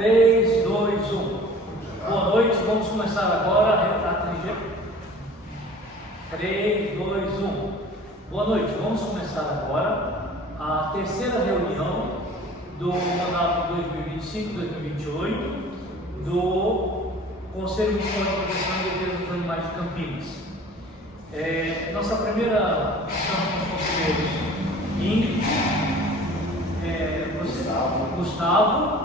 3, 2, 1. Boa noite, vamos começar agora a 3, 2, 1. Boa noite, vamos começar agora a terceira reunião do mandato 2025-2028 do Conselho Municipal de Proteção e Defesa dos Animais de Campinas. Nossa primeira sessão com os conselheiros Ingrid, Gustavo,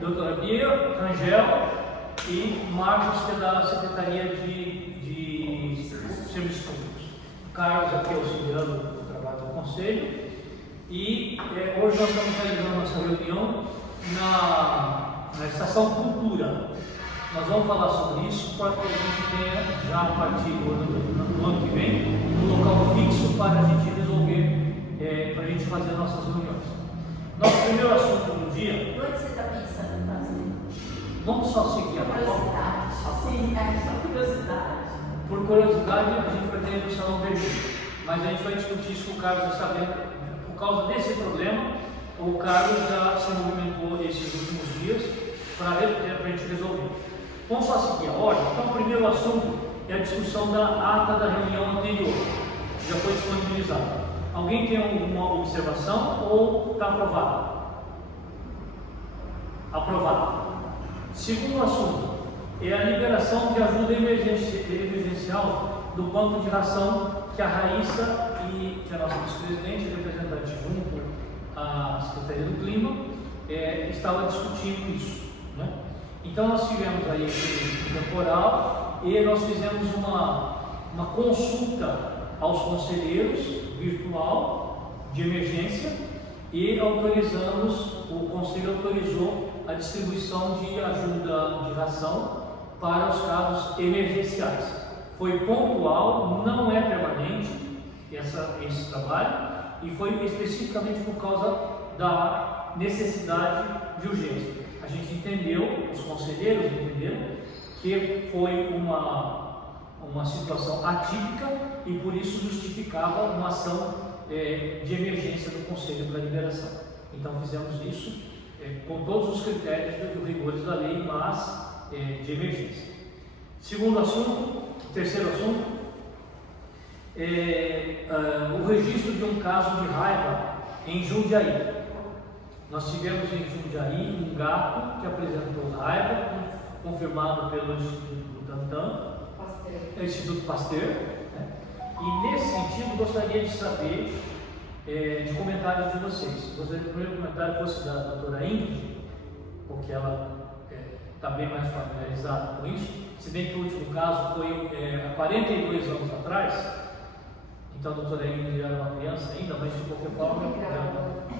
doutora Bia, Rangel e Marcos, que é da Secretaria de Serviços Públicos. Carlos aqui auxiliando o trabalho do Conselho. E hoje nós estamos realizando nossa reunião na Estação Cultura. Nós vamos falar sobre isso para que a gente tenha já a partir do ano que vem um local fixo para a gente resolver, para a gente fazer nossas reuniões. Nosso primeiro assunto do dia. Onde você está pensando em fazer? Vamos só seguir a curiosidade. Sim, só curiosidade. Por curiosidade, a gente vai ter no Salão Vermelho, mas a gente vai discutir isso com o Carlos já sabendo. Por causa desse problema, o Carlos já se movimentou esses últimos dias para a gente resolver. Vamos só seguir a ordem. Então, o primeiro assunto é a discussão da ata da reunião anterior. Já foi disponibilizada. Alguém tem alguma observação ou está aprovado? Aprovado. Segundo assunto é a liberação de ajuda emergencial do banco de ração que a Raíssa, que é a nossa vice-presidente e representante junto à Secretaria do Clima, estava discutindo isso, né? Então nós tivemos aí aquele temporal e nós fizemos uma consulta aos conselheiros virtual de emergência e o Conselho autorizou a distribuição de ajuda de ração para os casos emergenciais. Foi pontual, não é permanente esse trabalho e foi especificamente por causa da necessidade de urgência. A gente entendeu, os conselheiros entenderam, que foi uma situação atípica e por isso justificava uma ação de emergência do Conselho para liberação. Então fizemos isso com todos os critérios dos rigores da lei, mas de emergência. Terceiro assunto, o registro de um caso de raiva em Jundiaí. Nós tivemos em Jundiaí um gato que apresentou raiva, confirmado pelo Instituto Butantan, Instituto Pasteur, né? E nesse sentido gostaria de saber de comentários de vocês. Gostaria que o primeiro comentário fosse da doutora Ingrid, porque ela está bem mais familiarizada com isso, se bem que o último caso foi há 42 anos atrás. Então a doutora Ingrid era uma criança ainda, mas de qualquer forma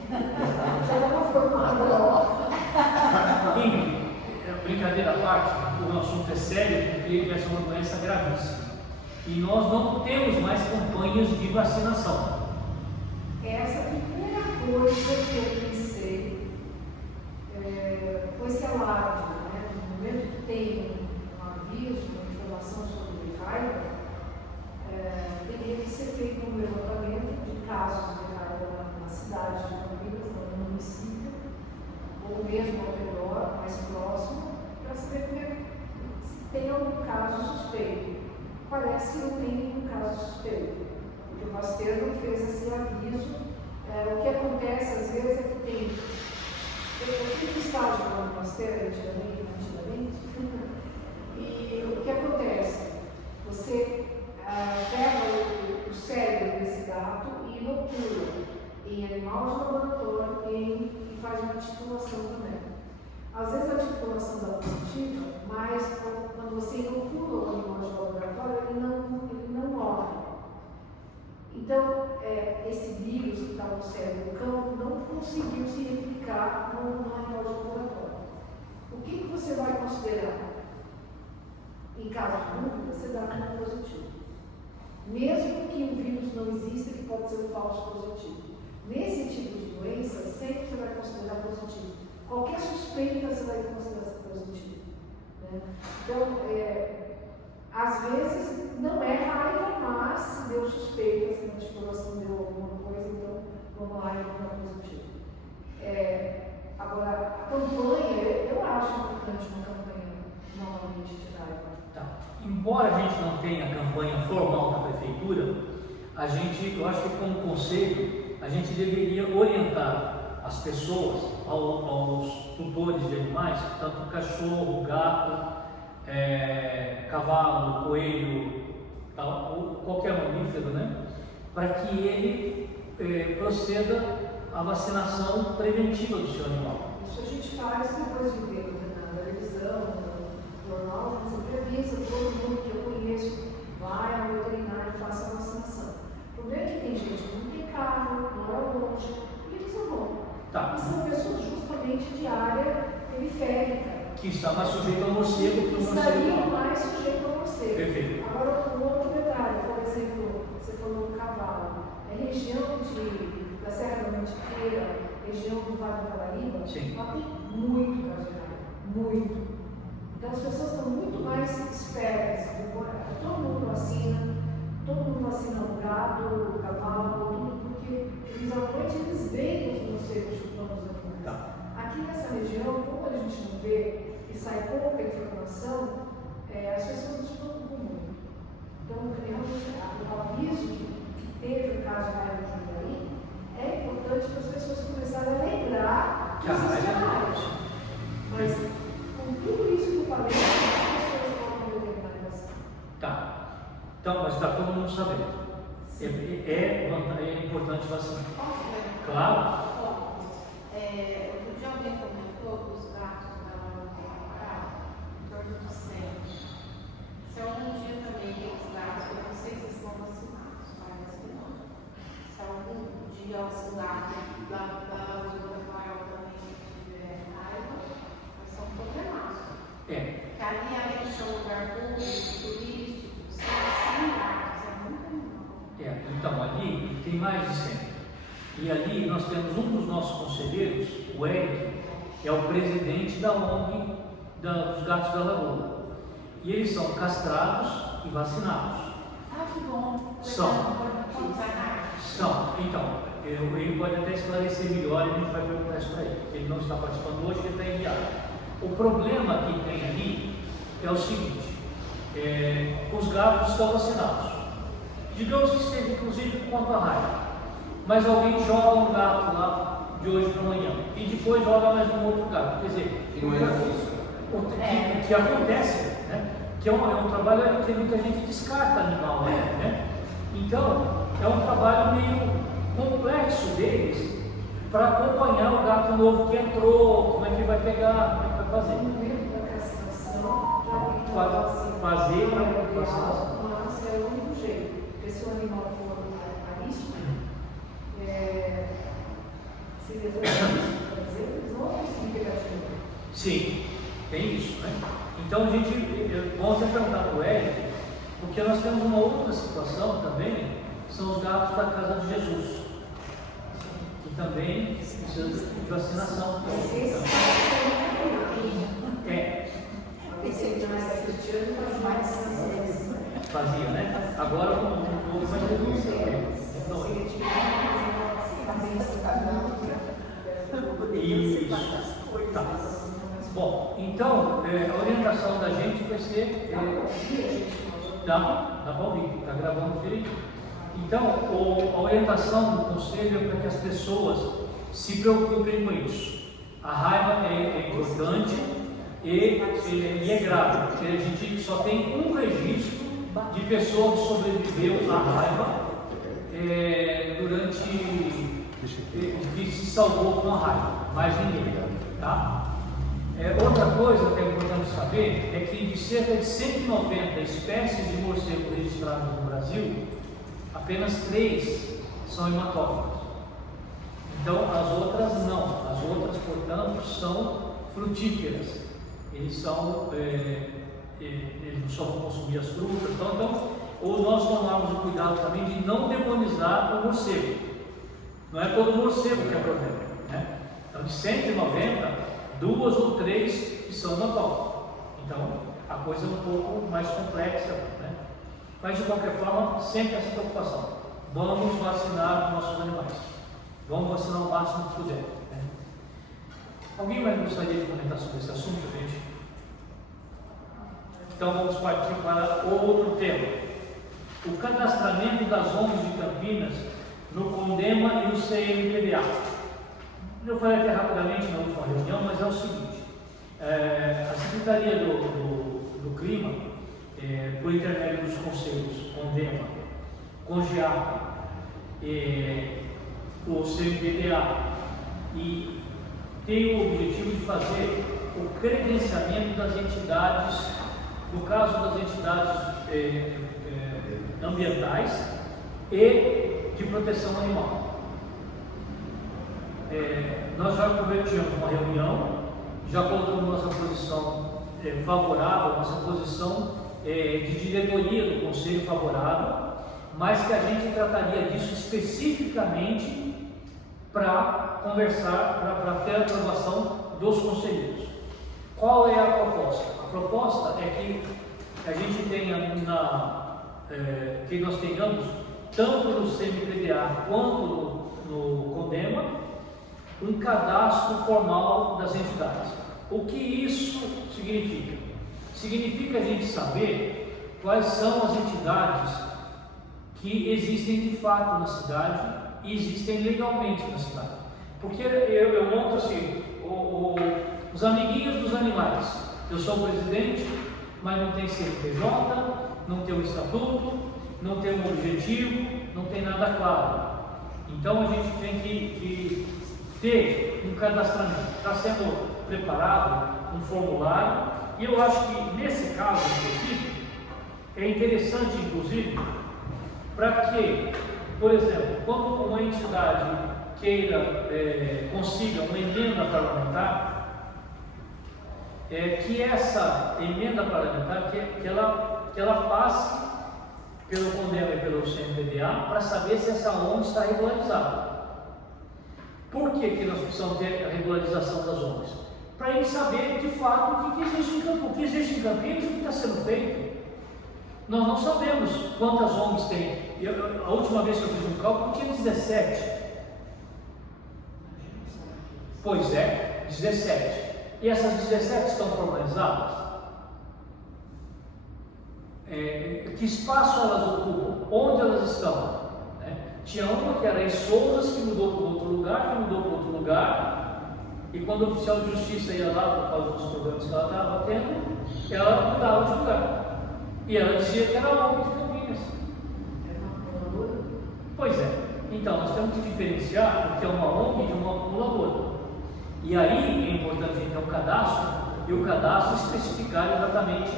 Já estava formada. Ingrid, brincadeira à parte, o assunto é sério porque essa é uma doença gravíssima. E nós não temos mais campanhas de vacinação. Essa é a primeira coisa que eu pensei, com esse alarde, né? No momento que tem um aviso, uma informação sobre raiva, teria que ser feito um levantamento de casos de raiva na cidade de Campinas, no município, ou mesmo ao redor, mais próximo, para saber se tem algum caso suspeito. Parece que não tem nenhum caso suspeito, porque o Pasteur não fez esse aviso. O que acontece às vezes é que tem. Eu fui no estágio lá no Pasteur antigamente, e o que acontece? Você pega o cérebro desse gato e inocula em animal de laboratório e faz uma titulação também. Às vezes a titulação dá positiva, mas quando você inocula o animal de laboratório, ele não morre. Então, esse vírus que está no cérebro do cão não conseguiu se replicar no animal de laboratório. O que você vai considerar? Em caso de dúvida, você dá como positivo. Mesmo que o vírus não exista, que pode ser um falso positivo. Nesse tipo de doença, sempre você vai considerar positivo. Qualquer suspeita você vai considerar positivo. Né? Então, às vezes não é raiva, mas deu suspeita, se a titulação deu alguma coisa, então vamos lá e vamos positivo. Agora, embora a gente não tenha campanha formal da prefeitura, eu acho que como conselho, a gente deveria orientar as pessoas, aos tutores de animais, tanto cachorro, gato, cavalo, coelho, tal, qualquer mamífero, né? Para que ele proceda à vacinação preventiva do seu animal. Isso a gente faz depois de ver na revisão normal, a gente sempre avisa todo mundo que eu conheço, vai ao veterinário e faça a vacinação. O problema é que tem gente que não tem carro, mora longe, e eles não vão. Tá. E são pessoas justamente de área periférica. Que está mais sujeito ao morcego que o Estariam morcego. mais sujeito ao morcego. Perfeito. Agora, um outro detalhe, por exemplo, você falou do cavalo, região da Serra da Mantiqueira, região do Vale do Paraíba, Sim. lá tem muito veterinário, muito. Então as pessoas estão muito mais espertas, todo mundo vacina o gado, o cavalo, tudo, porque eles normalmente eles veem os morcegos chupando os animais. Tá. Aqui nessa região, como a gente não vê e sai pouca informação, as pessoas não se preocupam muito. Então, realmente, o aviso que teve o caso da área do Jundiaí é importante para as pessoas começarem a lembrar que existem áreas. Mas, com tudo isso que eu falei, as pessoas vão determinar vacina. Tá. Então, mas está todo mundo sabendo. É importante vacinar. Claro. Outro dia alguém comentou que os gatos estavam preparados em torno de 100. Se algum dia também os gatos, eu não sei se estão vacinados, parece que não. Se algum dia algum gato da zona maior também tiver raiva, vai ser um problemaço. Porque ali é um lugar público, turístico, sem gatos, é muito animal. Então, ali tem mais de 100. E ali nós temos um dos nossos conselheiros, o Eric, é o presidente da ONG dos Gatos da Lagoa. E eles são castrados e vacinados. Ah, que bom. São. Então, ele pode até esclarecer melhor e a gente vai perguntar isso para ele. Ele não está participando hoje, ele está enviado. O problema que tem ali é o seguinte: os gatos estão vacinados. Digamos que esteja inclusive contra a raiva. Mas alguém joga um gato lá de hoje para amanhã e depois joga mais um outro gato. Quer dizer, o que acontece, né? Que é um trabalho que muita gente descarta animal, né? Então, é um trabalho meio complexo deles para acompanhar o gato novo que entrou, como é que vai pegar, como é que vai fazer. No momento da castração, já tem que Fazer a vacinação. mas é o único jeito. Porque se o animal for a risco, se ele for a risco, por exemplo, eles não vão conseguir pegar de novo. Sim, tem isso, né? Então a gente, vamos até perguntar para o Eric, porque nós temos uma outra situação também, que são os gatos da Casa de Jesus, que também precisam de vacinação. Mas esse Pensei que mais cristiano faz mais Fazia, né? Agora o povo vai ter isso. Tá. Bom, então a orientação da gente vai ser. Dá para ouvir, está gravando direito. Então, a orientação do conselho é para que as pessoas se preocupem com isso. A raiva é importante e é grave, porque a gente só tem um registro de pessoa que sobreviveu à raiva que se salvou com a raiva, mais ninguém, tá? Outra coisa que é importante saber é que de cerca de 190 espécies de morcego registradas no Brasil, apenas 3 são hematófagas. Então as outras não, as outras, portanto, são frutíferas. Eles não só vão consumir as frutas, então ou nós tomarmos o cuidado também de não demonizar o morcego. Não é todo morcego que é problema, né? Então de 190, 2 ou 3 que são hematófagos. Então a coisa é um pouco mais complexa, né? Mas de qualquer forma, sempre essa preocupação. Vamos vacinar os nossos animais. Vamos vacinar o máximo que puder, né? Alguém mais gostaria de comentar sobre esse assunto, gente? Então Então vamos partir para outro tema. O cadastramento das ONGs de Campinas no CONDEMA e no CMPDA. Eu falei até rapidamente na última reunião, mas é o seguinte, a Secretaria do Clima, por intermédio dos conselhos CONDEMA, CONGEAP, o CMPDA, e tem o objetivo de fazer o credenciamento das entidades, no caso das entidades ambientais e de proteção animal. Nós já tivemos uma reunião, já colocamos nossa posição favorável, nossa posição de diretoria do Conselho favorável, mas que a gente trataria disso especificamente para conversar, para ter a aprovação dos conselheiros. Qual é a proposta? A proposta é que a gente tenha que nós tenhamos, tanto no CMPDA quanto no CONDEMA, um cadastro formal das entidades. O que isso significa? Significa a gente saber quais são as entidades que existem de fato na cidade e existem legalmente na cidade. Porque eu monto assim, os amiguinhos dos animais. Eu sou o presidente, mas não tem CNPJ, não tem um estatuto, não tem um objetivo, não tem nada claro. Então a gente tem que ter um cadastramento. Está sendo preparado um formulário, e eu acho que nesse caso específico é interessante, inclusive, para que, por exemplo, quando uma entidade queira, consiga uma emenda parlamentar, que essa emenda parlamentar, que ela passe pelo CONDEMA e pelo CMPDA para saber se essa ONG está regularizada. Por que nós precisamos ter a regularização das ONGs? Para ele saber de fato o que existe em Campinas e o que está sendo feito. Nós não sabemos quantas ONGs tem. A última vez que eu fiz um cálculo tinha 17. Pois é, 17. E essas 17 estão formalizadas? Que espaço elas ocupam? Onde elas estão? Tinha uma que era em Souzas, que mudou para outro lugar, e quando o oficial de justiça ia lá por causa dos problemas que ela estava tendo, ela mudava de lugar. E ela dizia que era a ONG de Campinas. Pois é. Então, nós temos que diferenciar o que é uma ONG de uma acumuladora. E aí é importante a gente ter um cadastro, e o cadastro especificar exatamente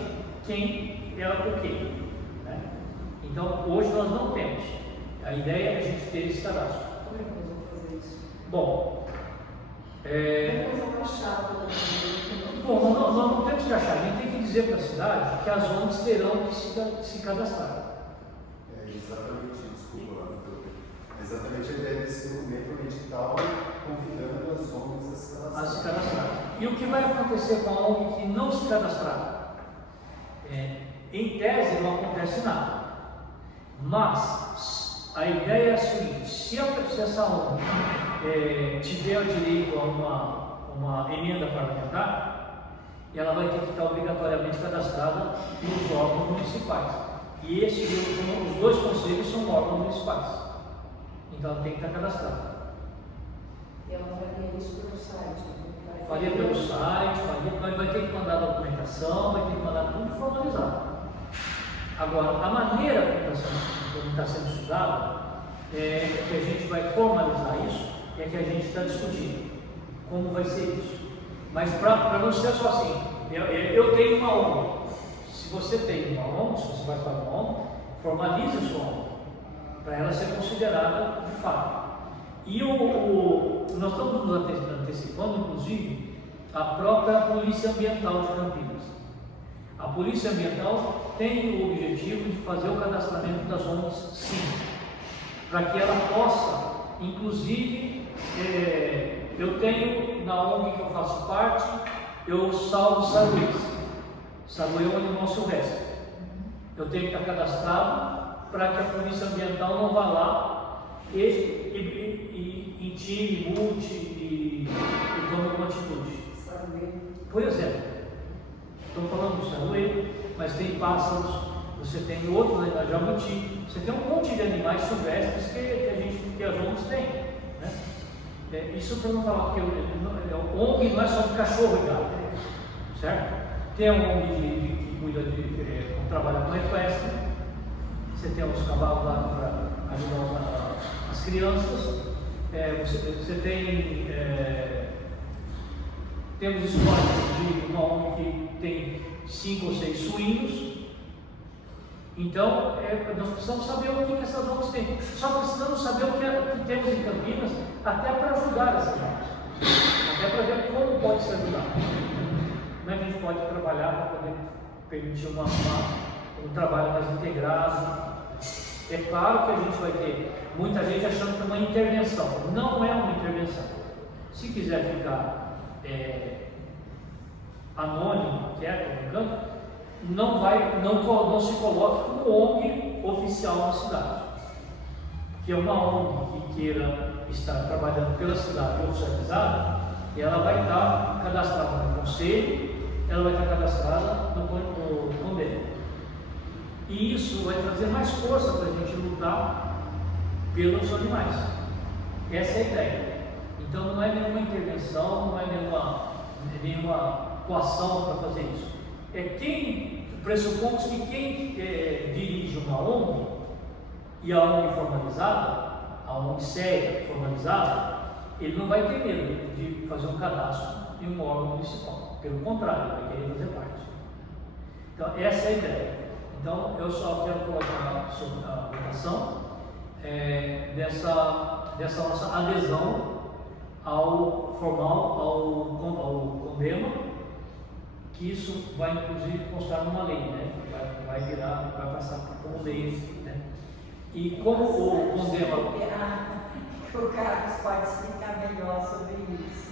quem era por quê. Então, hoje nós não temos. A ideia é a gente ter esse cadastro. Como é que nós vamos fazer isso? Bom, Nós nós não temos que achar, a gente tem que dizer para a cidade que as ONGs terão que se cadastrar. Exatamente, desculpa, exatamente a ideia desse documento edital convidando as ONGs a se cadastrar. E o que vai acontecer com a ONG que não se cadastrar? Em tese não acontece nada, mas a ideia é a seguinte: se essa ONG tiver o direito a uma emenda parlamentar, ela vai ter que estar obrigatoriamente cadastrada nos órgãos municipais. E os dois conselhos são órgãos municipais. Então ela tem que estar cadastrada. E ela faria isso pelo site? Faria pelo site, vai ter que mandar documentação, vai ter que mandar tudo formalizado. Agora, a maneira como está sendo estudada, que a gente vai formalizar isso, é que a gente está discutindo como vai ser isso. Mas para não ser só assim, eu tenho uma ONG. Se você tem uma ONG, se você vai fazer uma ONG, formalize a sua ONG, para ela ser considerada de fato. E nós estamos nos antecipando, inclusive, a própria Polícia Ambiental de Campinas. A Polícia Ambiental tem o objetivo de fazer o cadastramento das ONGs, sim, para que ela possa, inclusive, eu tenho na ONG que eu faço parte, eu salvo saruês. Saruê é um animal silvestre. Eu tenho que estar cadastrado para que a Polícia Ambiental não vá lá e intime, multe e tome uma atitude. Por exemplo, estou falando do saruê, mas tem pássaros, você tem outros animais, jabuti, você tem um monte de animais silvestres que as ONGs têm, né? Isso para não falar, porque o ONG não é só de cachorro e gato, certo? Tem a ONG que cuida trabalha com equestre, você tem os cavalos lá para ajudar as crianças, você tem temos histórias de uma ONG que tem 5 ou 6 suínos. Então, nós precisamos saber o que essas ONGs têm. Só precisamos saber o que temos em Campinas, até para ajudar essas ONGs, até para ver como pode se ajudar. Como é que a gente pode trabalhar para poder permitir um trabalho mais integrado. É claro que a gente vai ter muita gente achando que é uma intervenção. Não é uma intervenção. Se quiser ficar anônimo, quieto, no canto, não se coloque como ONG oficial na cidade. Que é uma ONG que queira estar trabalhando pela cidade oficializada, ela vai estar cadastrada no conselho, ela vai estar cadastrada no convênio. E isso vai trazer mais força para a gente lutar pelos animais. Essa é a ideia. Então não é nenhuma intervenção, não é nenhuma coação para fazer isso. Pressupomos que quem dirige uma ONG, e a ONG formalizada, a ONG séria, formalizada, ele não vai ter medo de fazer um cadastro em um órgão municipal. Pelo contrário, vai querer fazer parte. Então essa é a ideia. Então eu só quero colocar sobre a votação dessa nossa adesão ao formal, ao CONDEMA, que isso vai inclusive constar numa lei, né? Vai passar como lei, né? E como o CONDEMA... O Carlos pode explicar melhor sobre isso.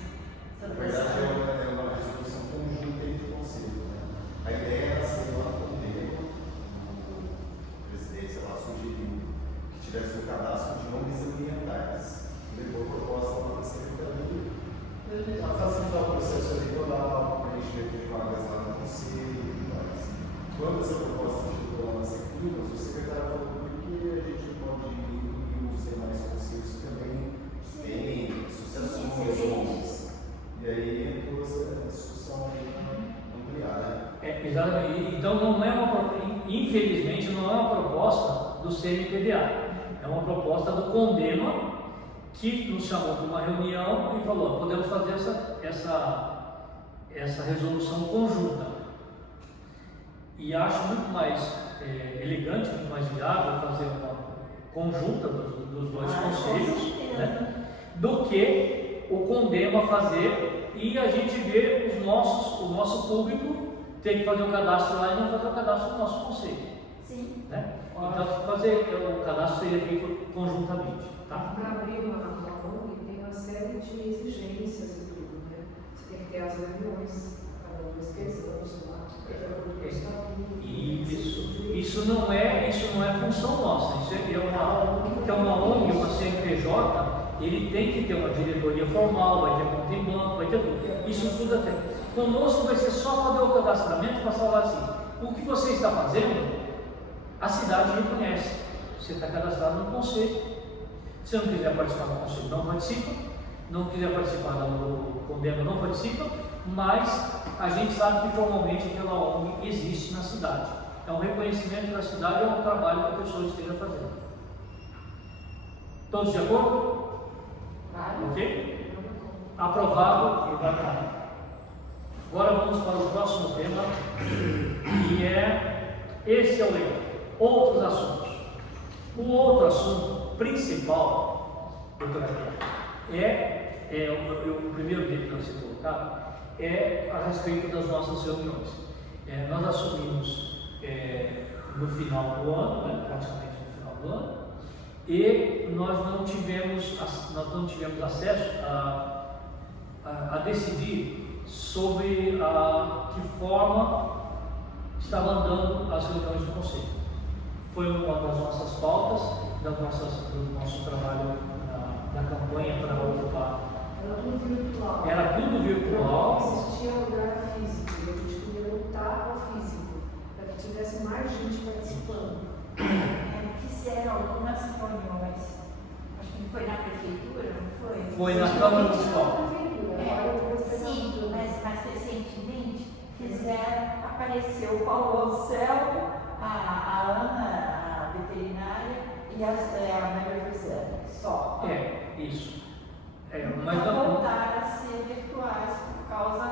Na verdade, é uma resolução conjunta entre o Conselho, né? A ideia era ser lá no CONDEMA, o presidente lá sugeriu que tivesse um cadastro de ONGs ambientais. Levou a proposta lá para a Secretaria, para facilitar o processo eleitoral, para a gente ver vagas lá no Conselho e tudo mais. Quando essa proposta chegou lá na Secretaria, o secretário falou que a gente pode incluir os demais conselhos que também têm associações, ONGs. E aí entrou essa discussão ampliada. Exatamente. Então infelizmente não é uma proposta do CNPDA, é uma proposta do CONDEMA, que nos chamou para uma reunião e falou: podemos fazer essa resolução conjunta. E acho muito mais elegante, muito mais viável fazer uma conjunta dos dois conselhos, né, do que o CONDEMA fazer e a gente ver o nosso público ter que fazer o cadastro lá e não fazer o cadastro no nosso conselho. Sim. Né? Então, fazer o cadastro seria feito conjuntamente. Tá? Para abrir uma ONG tem uma série de exigências e tudo, né? Você tem que ter as reuniões, cada 2, 3 anos, sei lá, Isso não é função nossa. Isso é uma ONG, uma CNPJ, ele tem que ter uma diretoria formal, vai ter conta em banco, vai ter tudo. Isso tudo até. Conosco vai ser só fazer o cadastramento para falar assim: o que você está fazendo, a cidade reconhece. Você está cadastrado no conselho. Se não quiser participar do conselho, não participa. Não quiser participar do CONDEMA, não participa. Mas a gente sabe que formalmente aquela ONG existe na cidade. É um reconhecimento da cidade, é um trabalho que a pessoa esteja fazendo. Todos de acordo? Claro. Ok? Aprovado e votado. Agora vamos para o próximo tema, que esse é o legal. Outros assuntos. O outro assunto principal, doutora Kéia, o primeiro dele que vai ser colocado, é a respeito das nossas reuniões. Nós assumimos no final do ano, né, praticamente no final do ano, e nós não tivemos acesso a decidir sobre que forma estava andando as reuniões do Conselho. Foi uma das nossas pautas, do nosso trabalho na campanha para ocupar. Era tudo virtual. Era tudo virtual. Não existia lugar físico, e a gente queria lutar ao físico, para que municipal fizeram algumas reuniões, acho que foi na prefeitura, não foi? Foi na Câmara Municipal. Sim, mas recentemente apareceu o Paulo Anselmo, a Ana, a veterinária, e a Maria José, só. Isso. Mas não voltaram a ser virtuais por causa,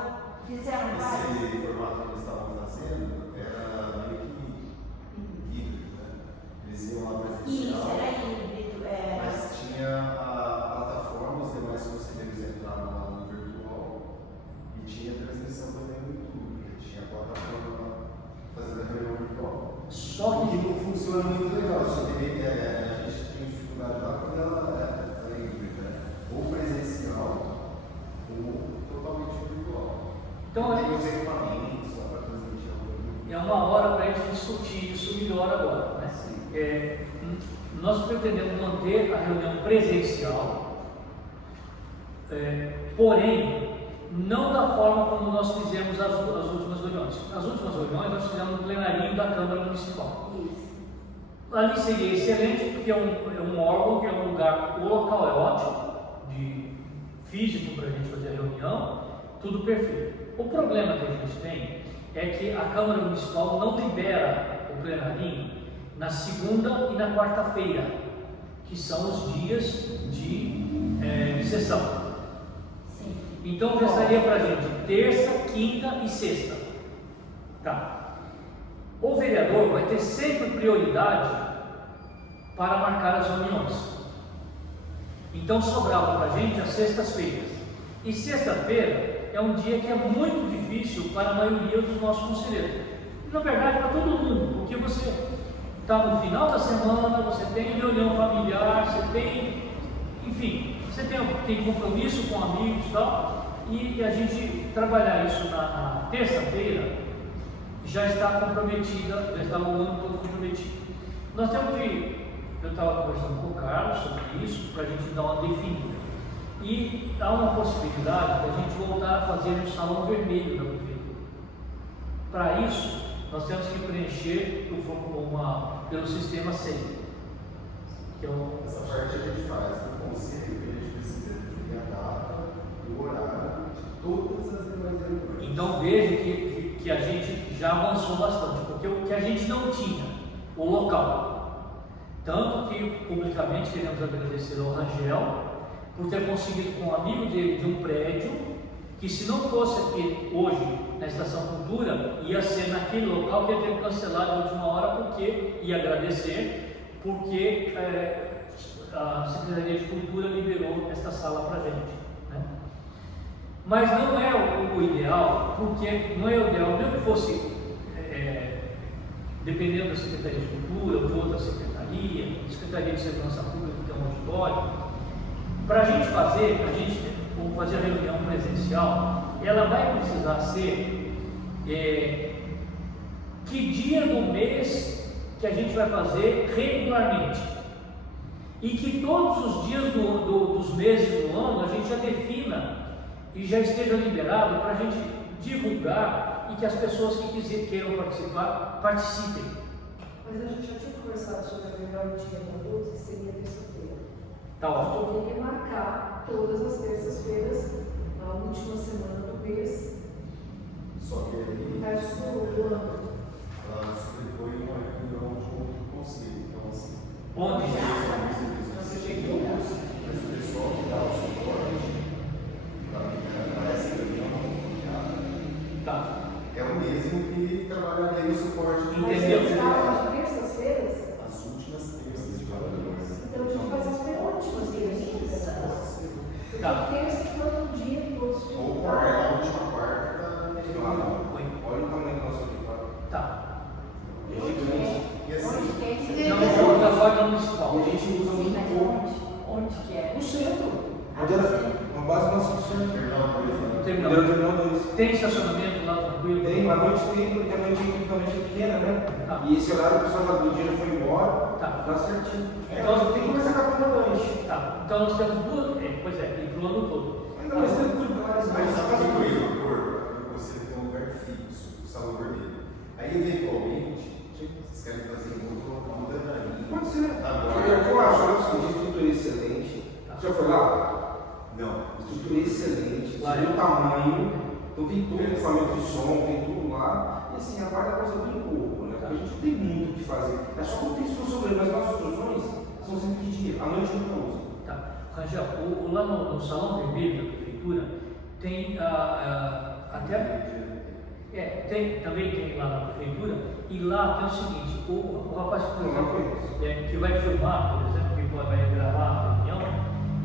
fizeram vários. Esse formato que eles estavam fazendo era meio que híbrido, né? Eles iam lá presencial. Isso, era híbrido. Mas tinha a plataforma, os demais conselheiros entraram lá no virtual e tinha transmissão também no YouTube, porque tinha a plataforma fazendo a reunião virtual. Só que não funciona muito legal, só que a gente tem dificuldade lá quando ela é híbrida, né? Ou presencial, ou totalmente virtual. Então, tem os equipamentos só para transmitir é uma hora para a gente discutir isso melhor agora, né? Nós pretendemos manter a reunião presencial, porém, não da forma como nós fizemos as últimas reuniões. As últimas reuniões nós fizemos no plenarinho da Câmara Municipal. Isso. Ali seria excelente, porque é um órgão, que é um lugar, o local é ótimo, físico para a gente fazer a reunião, tudo perfeito. O problema que a gente tem é que a Câmara Municipal não libera o plenarinho na segunda e na quarta-feira, que são os dias de sessão. Sim. Então restaria para a gente terça, quinta e sexta. Tá. O vereador vai ter sempre prioridade para marcar as reuniões. Então sobrava para a gente as sextas-feiras. E sexta-feira é um dia que é muito difícil para a maioria dos nossos conselheiros. Na verdade, para todo mundo, porque você está no final da semana, você tem reunião familiar, você tem, enfim, você tem compromisso com amigos e tal, e a gente trabalhar isso na terça-feira já está comprometida, já está o ano todo comprometido. Nós temos que, eu estava conversando com o Carlos sobre isso, para a gente dar uma definida. E há uma possibilidade de a gente voltar a fazer um salão vermelho da prefeitura. Para isso, nós temos que preencher pelo sistema SEI. Essa parte a gente faz no conselho, que a gente precisa definir a data e o horário de todas as demais reuniões. Então veja que a gente já avançou bastante, porque o que a gente não tinha, o local. Tanto que publicamente queremos agradecer ao Rangel por ter conseguido com um amigo dele de um prédio, que se não fosse aqui hoje na Estação Cultura, ia ser naquele local que ia ter cancelado na última hora, porque ia agradecer, porque a Secretaria de Cultura liberou esta sala para a gente, né? Mas não é o ideal, porque não é o ideal, mesmo que fosse dependendo da Secretaria de Cultura ou de outra secretaria, Secretaria de Segurança Pública, que é um auditório. Para a gente vamos fazer a reunião presencial, ela vai precisar ser que dia do mês que a gente vai fazer regularmente, e que todos os dias dos meses do ano a gente já defina e já esteja liberado para a gente divulgar e que as pessoas que queiram participar, participem. Mas a gente já tinha conversado sobre a melhor dia da luz, que seria terça-feira. Tá ótimo. Eu queria marcar todas as terças-feiras, na última semana do mês, Só que aí o resto do ano. ela se propõe uma reunião de outro conselho. Então, assim, Onde? mas o pessoal que dá o suporte para essa reunião Tá. é o mesmo que trabalharia no suporte do Entendeu? Mas sábado de terças-feiras, as últimas terças de cada mês. então a gente faz as penúltimas terças. Porque Tá. terça foi um dia que todos Ou a última quarta Olha o tamanho do nosso auditório. Tá. É gigante. E assim, Não vou da vaga municipal. E a gente usa Sim, muito mas pouco. onde que é? No centro. Onde era uma base do nosso centro. Terminal. Terminal 2. Tem estacionamento lá tranquilo? Tem, à noite tem, porque a noite é equipamento pequena, né? Tá. E esse horário o pessoal do dia foi embora, Tá. dá certinho. Então, Então tem que começar com a primeira lanche. Tá. Então nós temos duas. Pois é, tem pro ano todo. Ainda mais tranquilo, mas mas sabe o que você tem um lugar fixo, o salão vermelho. Aí, eventualmente, vocês querem fazer um do tamanho, então tem todo o equipamento de som, tem tudo lá, e assim, a guarda causa bem pouco, né? Porque a gente não tem muito o que fazer. É só quando tem instrução sobre, mas nossas instruções são sempre de dia, à noite nunca usa. Tá. Rangel, lá no Salão Vermelho da Prefeitura tem também tem lá na Prefeitura, e lá tem o seguinte, o rapaz por exemplo, que vai filmar, por exemplo, que vai gravar a reunião,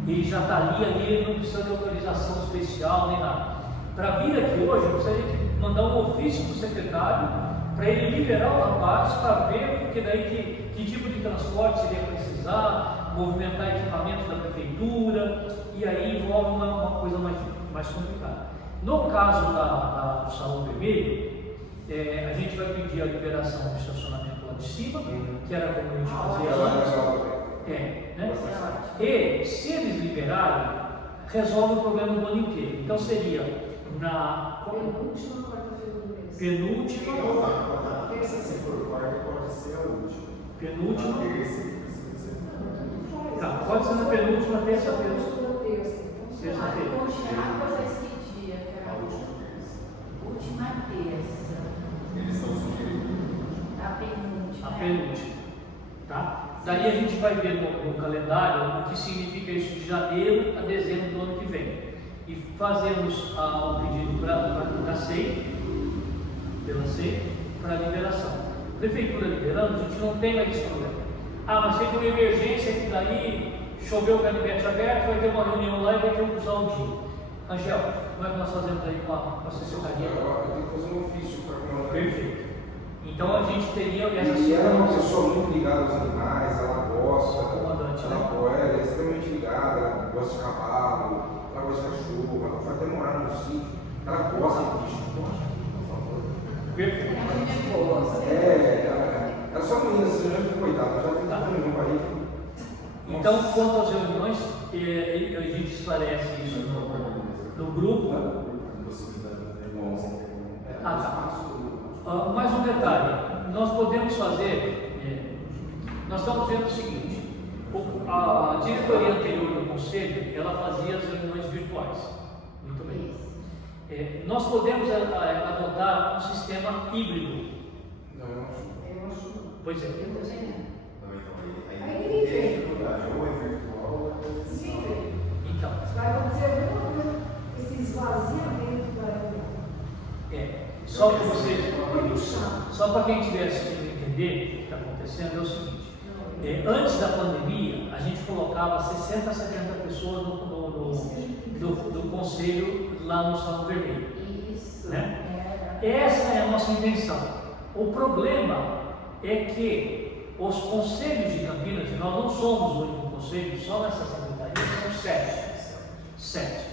ele já está ali, ele não precisa de autorização especial nem nada. Para vir aqui hoje, eu precisaria de mandar um ofício para o secretário para ele liberar o rapaz para ver, porque daí que tipo de transporte ele ia precisar, movimentar equipamentos da prefeitura, e aí envolve uma coisa mais complicada. No caso do Salão Vermelho, a gente vai pedir a liberação do estacionamento lá de cima, que era como a gente fazia antes. Né? E se eles liberarem, resolve o problema do ano inteiro. Então seria na Penúltima quarta-feira do mês. penúltima, Se for quarta, pode ser a última. penúltima, Terça, precisa ser. tá, pode ser na penúltima terça-feira. Aí continuar com esse dia, que era A a última terça. última terça, Eles estão sugerindo. a A penúltima. penúltima, tá? Daí a gente vai ver no calendário o que significa isso de janeiro a dezembro do ano que vem. E fazemos o pedido da SEI, pela SEI, para liberação. Prefeitura liberando, a gente não tem mais esse problema. Mas tem uma emergência que daí choveu o canivete aberto, vai ter uma reunião lá e vai ter que usar o dia. Angel, como é que nós fazemos aí com a assessoria? Eu tenho que fazer um ofício para comandar. Perfeito. Então a gente teria essa E ela é uma segurança. pessoa muito ligada aos animais, ela gosta, Comandante, ela é extremamente ligada, ela gosta de cavalo, ela gosta de cachorro, ela foi até morar no sítio, ela gosta de bicho, por favor. Perfeito. A gente é boa, Ela só menina, você já fica coitada, já tem Tá. que reunião para ir. Então, quanto às reuniões, a gente esclarece isso no grupo. Mais um detalhe, nós podemos fazer, nós estamos vendo o seguinte, a diretoria anterior do Conselho, ela fazia as reuniões virtuais, muito bem. Nós podemos adotar um sistema híbrido, Não, eu não acho. Eu acho. pois é. Eu também não. Aí tem dificuldade, ou é virtual ou é Sim, presencial. velho. Então, Vai acontecer a mesma coisa, esse esvaziamento da reunião. só para vocês, Muito chato. só para quem estiver assistindo entender o que está acontecendo, é o seguinte, antes da pandemia, a gente colocava 60 a 70 pessoas do Conselho lá no Salão Vermelho. Isso, Né? era. Essa é a nossa intenção. O problema é que os conselhos de Campinas, e nós não somos o único conselho, só nessa secretaria são 7.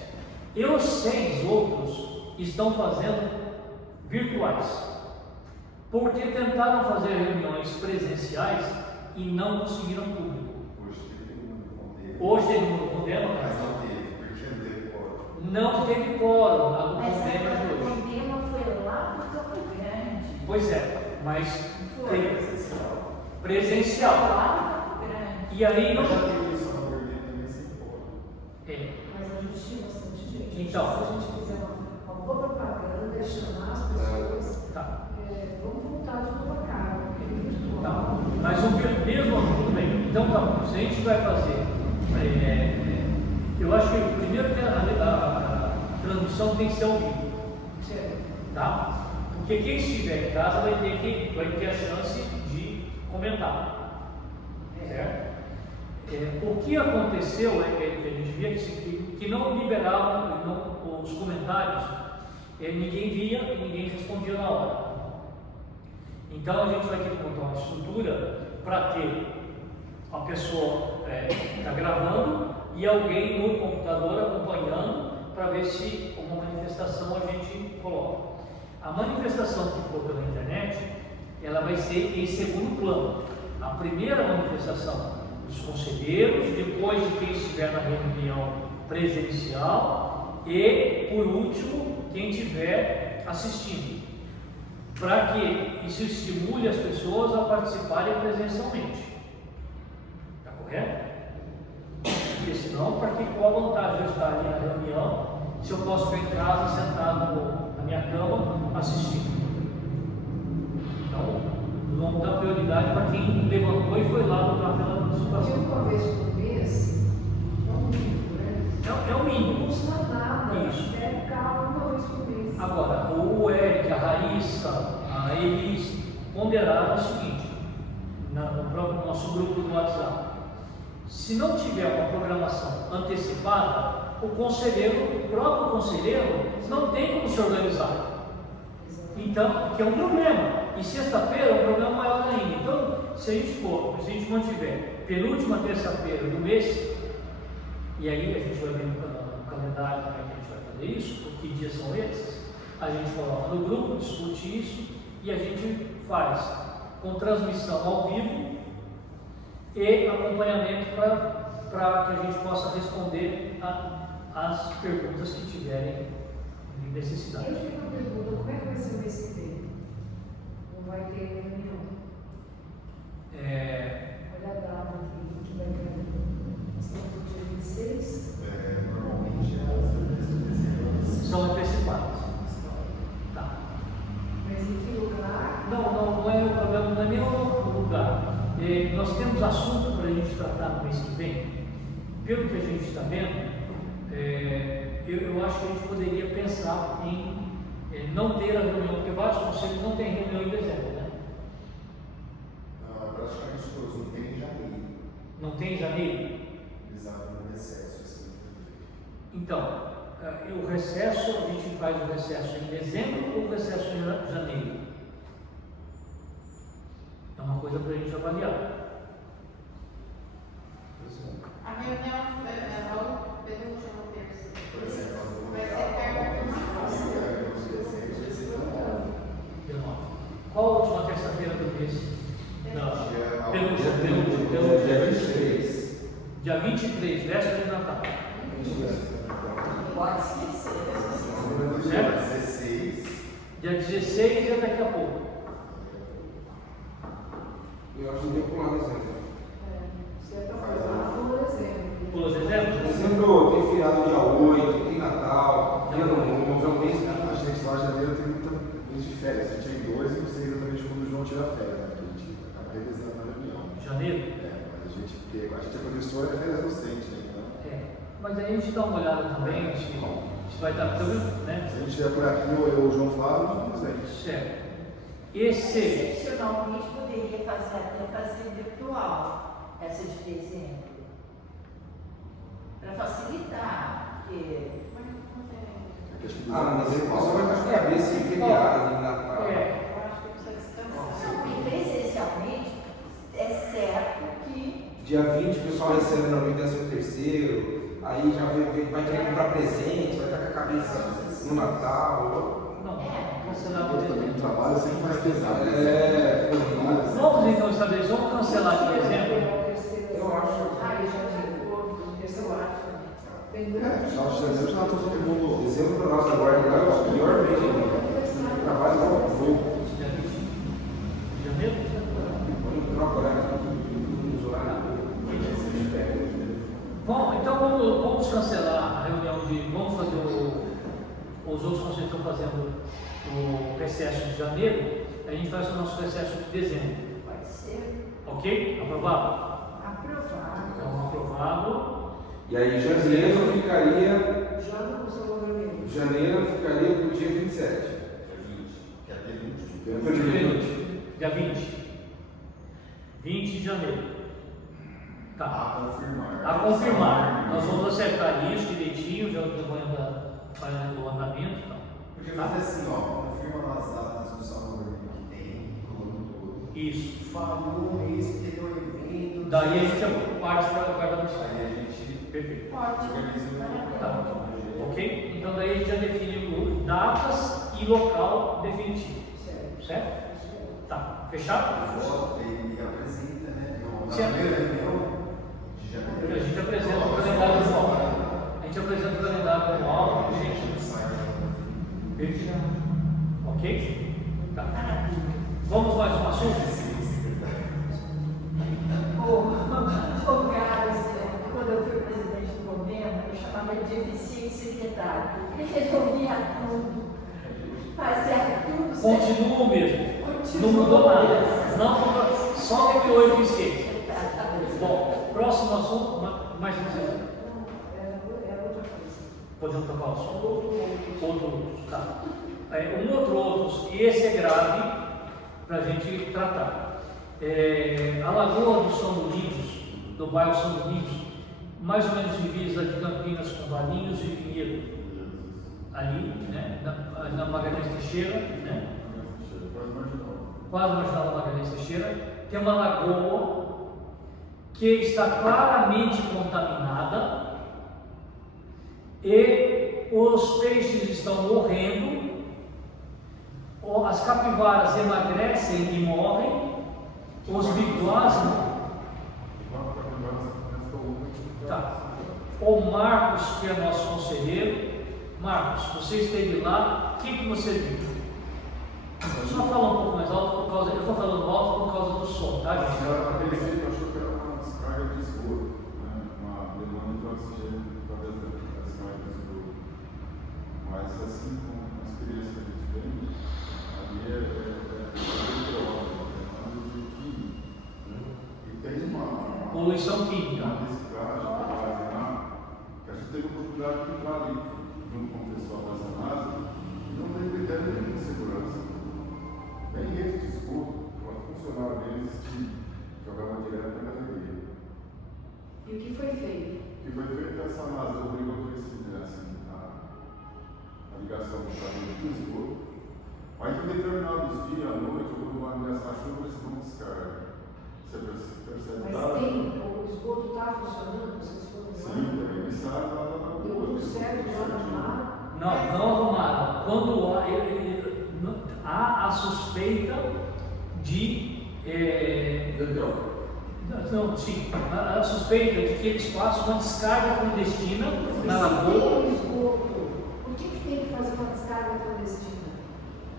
E os 6 outros estão fazendo virtuais, porque tentaram fazer reuniões presenciais e não conseguiram público. Hoje teve um Hoje no Condema, teve um problema, mas não teve, porque não teve quórum. não teve quórum lá do Mas Condema a de hoje. Condema foi lá para Campo Grande. Pois é, mas Foi. tem presencial. Lá em Campo Grande. E aí não. Mas já teve isso no Vermelho também sem quórum. Mas a gente tinha bastante gente. Então. Se a gente fizer uma boa propaganda, chamar as pessoas, Tá. vamos voltar de novo a cara, porque é virtual. Tá. Mas mesmo tudo bem. Então tá bom. Se a gente vai fazer, eu acho que primeiro que a transmissão tem que ser ao vivo, Certo. tá? Porque quem estiver em casa vai ter a chance de comentar, certo? O que aconteceu é que a gente via que não liberavam os comentários, ninguém via e ninguém respondia na hora. Então a gente vai ter que montar uma estrutura para ter a pessoa que está gravando e alguém no computador acompanhando para ver se uma manifestação a gente coloca. A manifestação que for pela internet, ela vai ser em segundo plano. A primeira manifestação dos conselheiros, depois de quem estiver na reunião presencial e, por último, quem estiver assistindo. Para que isso estimule as pessoas a participarem presencialmente. Está correto? Porque senão, para que qual a vantagem de estar ali na reunião se eu posso ficar em casa sentado na minha cama assistindo. Então, vamos dar prioridade para quem levantou e foi lá lutar pela Porque situação. uma vez por mês é um mínimo, né? É o mínimo. Não custa nada. Isso. Deve carro uma vez por mês. Agora, o Eric, a Raíssa, a Elis ponderaram o seguinte, no próprio nosso grupo do WhatsApp: se não tiver uma programação antecipada, o próprio conselheiro, não tem como se organizar. Então, que é um problema. E sexta-feira é um problema maior ainda. Então, se a gente mantiver penúltima terça-feira do mês, e aí a gente vai ver no calendário como é que a gente vai fazer isso, que dias são esses, a gente coloca no grupo, discute isso, e a gente faz com transmissão ao vivo e acompanhamento para que a gente possa responder as perguntas que tiverem necessidade. Eu tenho uma pergunta: como é que vai ser o mês que vem? Não vai ter reunião? Olha a data aqui, que vai ter. Estamos no dia 26. Normalmente as São antecipadas. Tá. Mas em que lugar? Não é o problema, não é nem o lugar. Nós temos assunto para a gente tratar no mês que vem. Pelo que a gente está vendo, eu acho que a gente poderia pensar em não ter a reunião, porque vários conselhos não têm reunião em dezembro, né? praticamente todos, não tem em janeiro. Não tem em janeiro? Exato, no recesso. Assim. Então, o recesso, a gente faz o recesso em dezembro ou o recesso em janeiro? É uma coisa para a gente avaliar. A reunião é o penúltimo terça. Por exemplo, Vai ser perto de uma Qual a última terça-feira do mês? Não, penúltimo. Dia 23. Dia 23, véspera de Natal. Pode esquecer. Certo? 16. Dia 16 é daqui a pouco. Eu acho que deu pular dezembro. Você está fazendo pula dezembro. Pula dezembro? Dezembro tem feriado dia 8, tem Natal, dia novo, é um mês. A gente lá em janeiro tem muita mês de férias. A gente tem 2 e não sei exatamente quando o João tira férias, né? Porque a gente acaba revezando na reunião. Janeiro? Mas a gente é professor, é férias docente, né? Então, Mas aí a gente dá uma olhada também, se vai estar tudo, né? se a gente estiver por aqui, ou eu ou o João Flávio, a gente consegue. Certo. Esse, Excepcionalmente poderia fazer virtual essa de dezembro. Para facilitar, porque Acho que Mas o pessoal vai estar com a cabeça em feriado, em Natal. Eu acho que precisa descansar. não, e presencialmente é certo que Dia 20 o pessoal recebe normalmente 13º, aí já vai querer comprar presente, vai estar com a cabeça no Natal. não, É. cancelar Pô, o também o dezembro. trabalho é sempre mais pesado. né? Mas, Vamos então estabelecer, vamos cancelar de dezembro. Eu acho. Aí já de acordo, eu acho. Tem Final de janeiro já está todo mundo. Dezembro para nós agora é o pior mês do ano. Trabalho igual fogo. Dia 20 de janeiro? Quando troca, né? Nos horários. Bom, então vamos cancelar a reunião vamos fazer os outros conselhos estão fazendo o recesso de janeiro, a gente faz o nosso recesso de dezembro. pode ser Ok? Aprovado? aprovado. Então, aprovado. E aí janeiro ficaria. Já não usou o vermelho. Janeiro ficaria para o dia 27. Que é penúltimo. Dia 20. 20 de janeiro. Tá. A confirmar. A confirmar. Nós vamos acertar isso direitinho, já acompanhando o andamento. Tá? Podia fazer assim, ó, confirma nas datas do salão que tem, no ano todo. Isso. Falou mês que teve um evento. Daí a gente parte para o guarda do Aí a gente Perfeito. Pode. organiza o Tá. Ok? Então daí a gente já define datas e local definitivo. Certo? Tá. Fechado? Voto, ele apresenta, né? Na Certo. primeira reunião de janeiro. A gente apresenta o calendário anual. A gente apresenta o calendário anual. A gente sai. Perfeito. Ok? Tá. Vamos mais um assunto? O Carlos, quando eu fui presidente do governo, eu chamava chamava de eficiência secretária. Ele resolvia tudo, fazia tudo. Continua o mesmo. Não mudou nada. Não mudou, só criou eficiência. Bom, próximo assunto, mais um assunto. É outra coisa. Podemos tocar o assunto? Outro, tá. Outros, e esse é grave para a gente tratar. A Lagoa do São Domingos, do bairro São Domingos, mais ou menos divisa de Campinas com Valinhos e Vinhedo, ali, né, na Magalhães Teixeira, né? Quase marginal da Magalhães Teixeira, tem uma lagoa que está claramente contaminada e os peixes estão morrendo, as capivaras emagrecem e morrem, os biguás. Tá. O Marcos, que é nosso conselheiro, Marcos, você esteve lá, o que você viu? Só falar um pouco mais alto, por causa, eu estou falando alto por causa do som, tá, gente? Aquele jeito achou que era uma descarga de esgoto, né? Uma demanda de oxigênio através da descarga de esgoto. Mas assim como a experiência que a gente tem, ali é de química. E tem uma Poluição química. reciclagem que vai lá, que a gente teve a oportunidade de entrar ali, junto com o pessoal da Zanasa, e não tem critério nenhum de segurança. Tem rede de esgoto, uma funcionária deles que jogava direto na galeria. E o que foi feito? O que foi feito é essa NASA obrigou a ligação do caminho do esgoto, mas em determinados dias, à noite, ou quando vai nessa chuva, eles não descarregam. Você percebe? Mas tem, o esgoto está funcionando? Vocês foram lá? Sim, ele sai lá na rua. Deu tudo certo, já arrumaram? Não arrumaram. Quando há a suspeita de. Não, sim, a suspeita de que eles façam uma descarga clandestina na Mas se lagoa. tem um esgoto, por que tem que fazer uma descarga clandestina?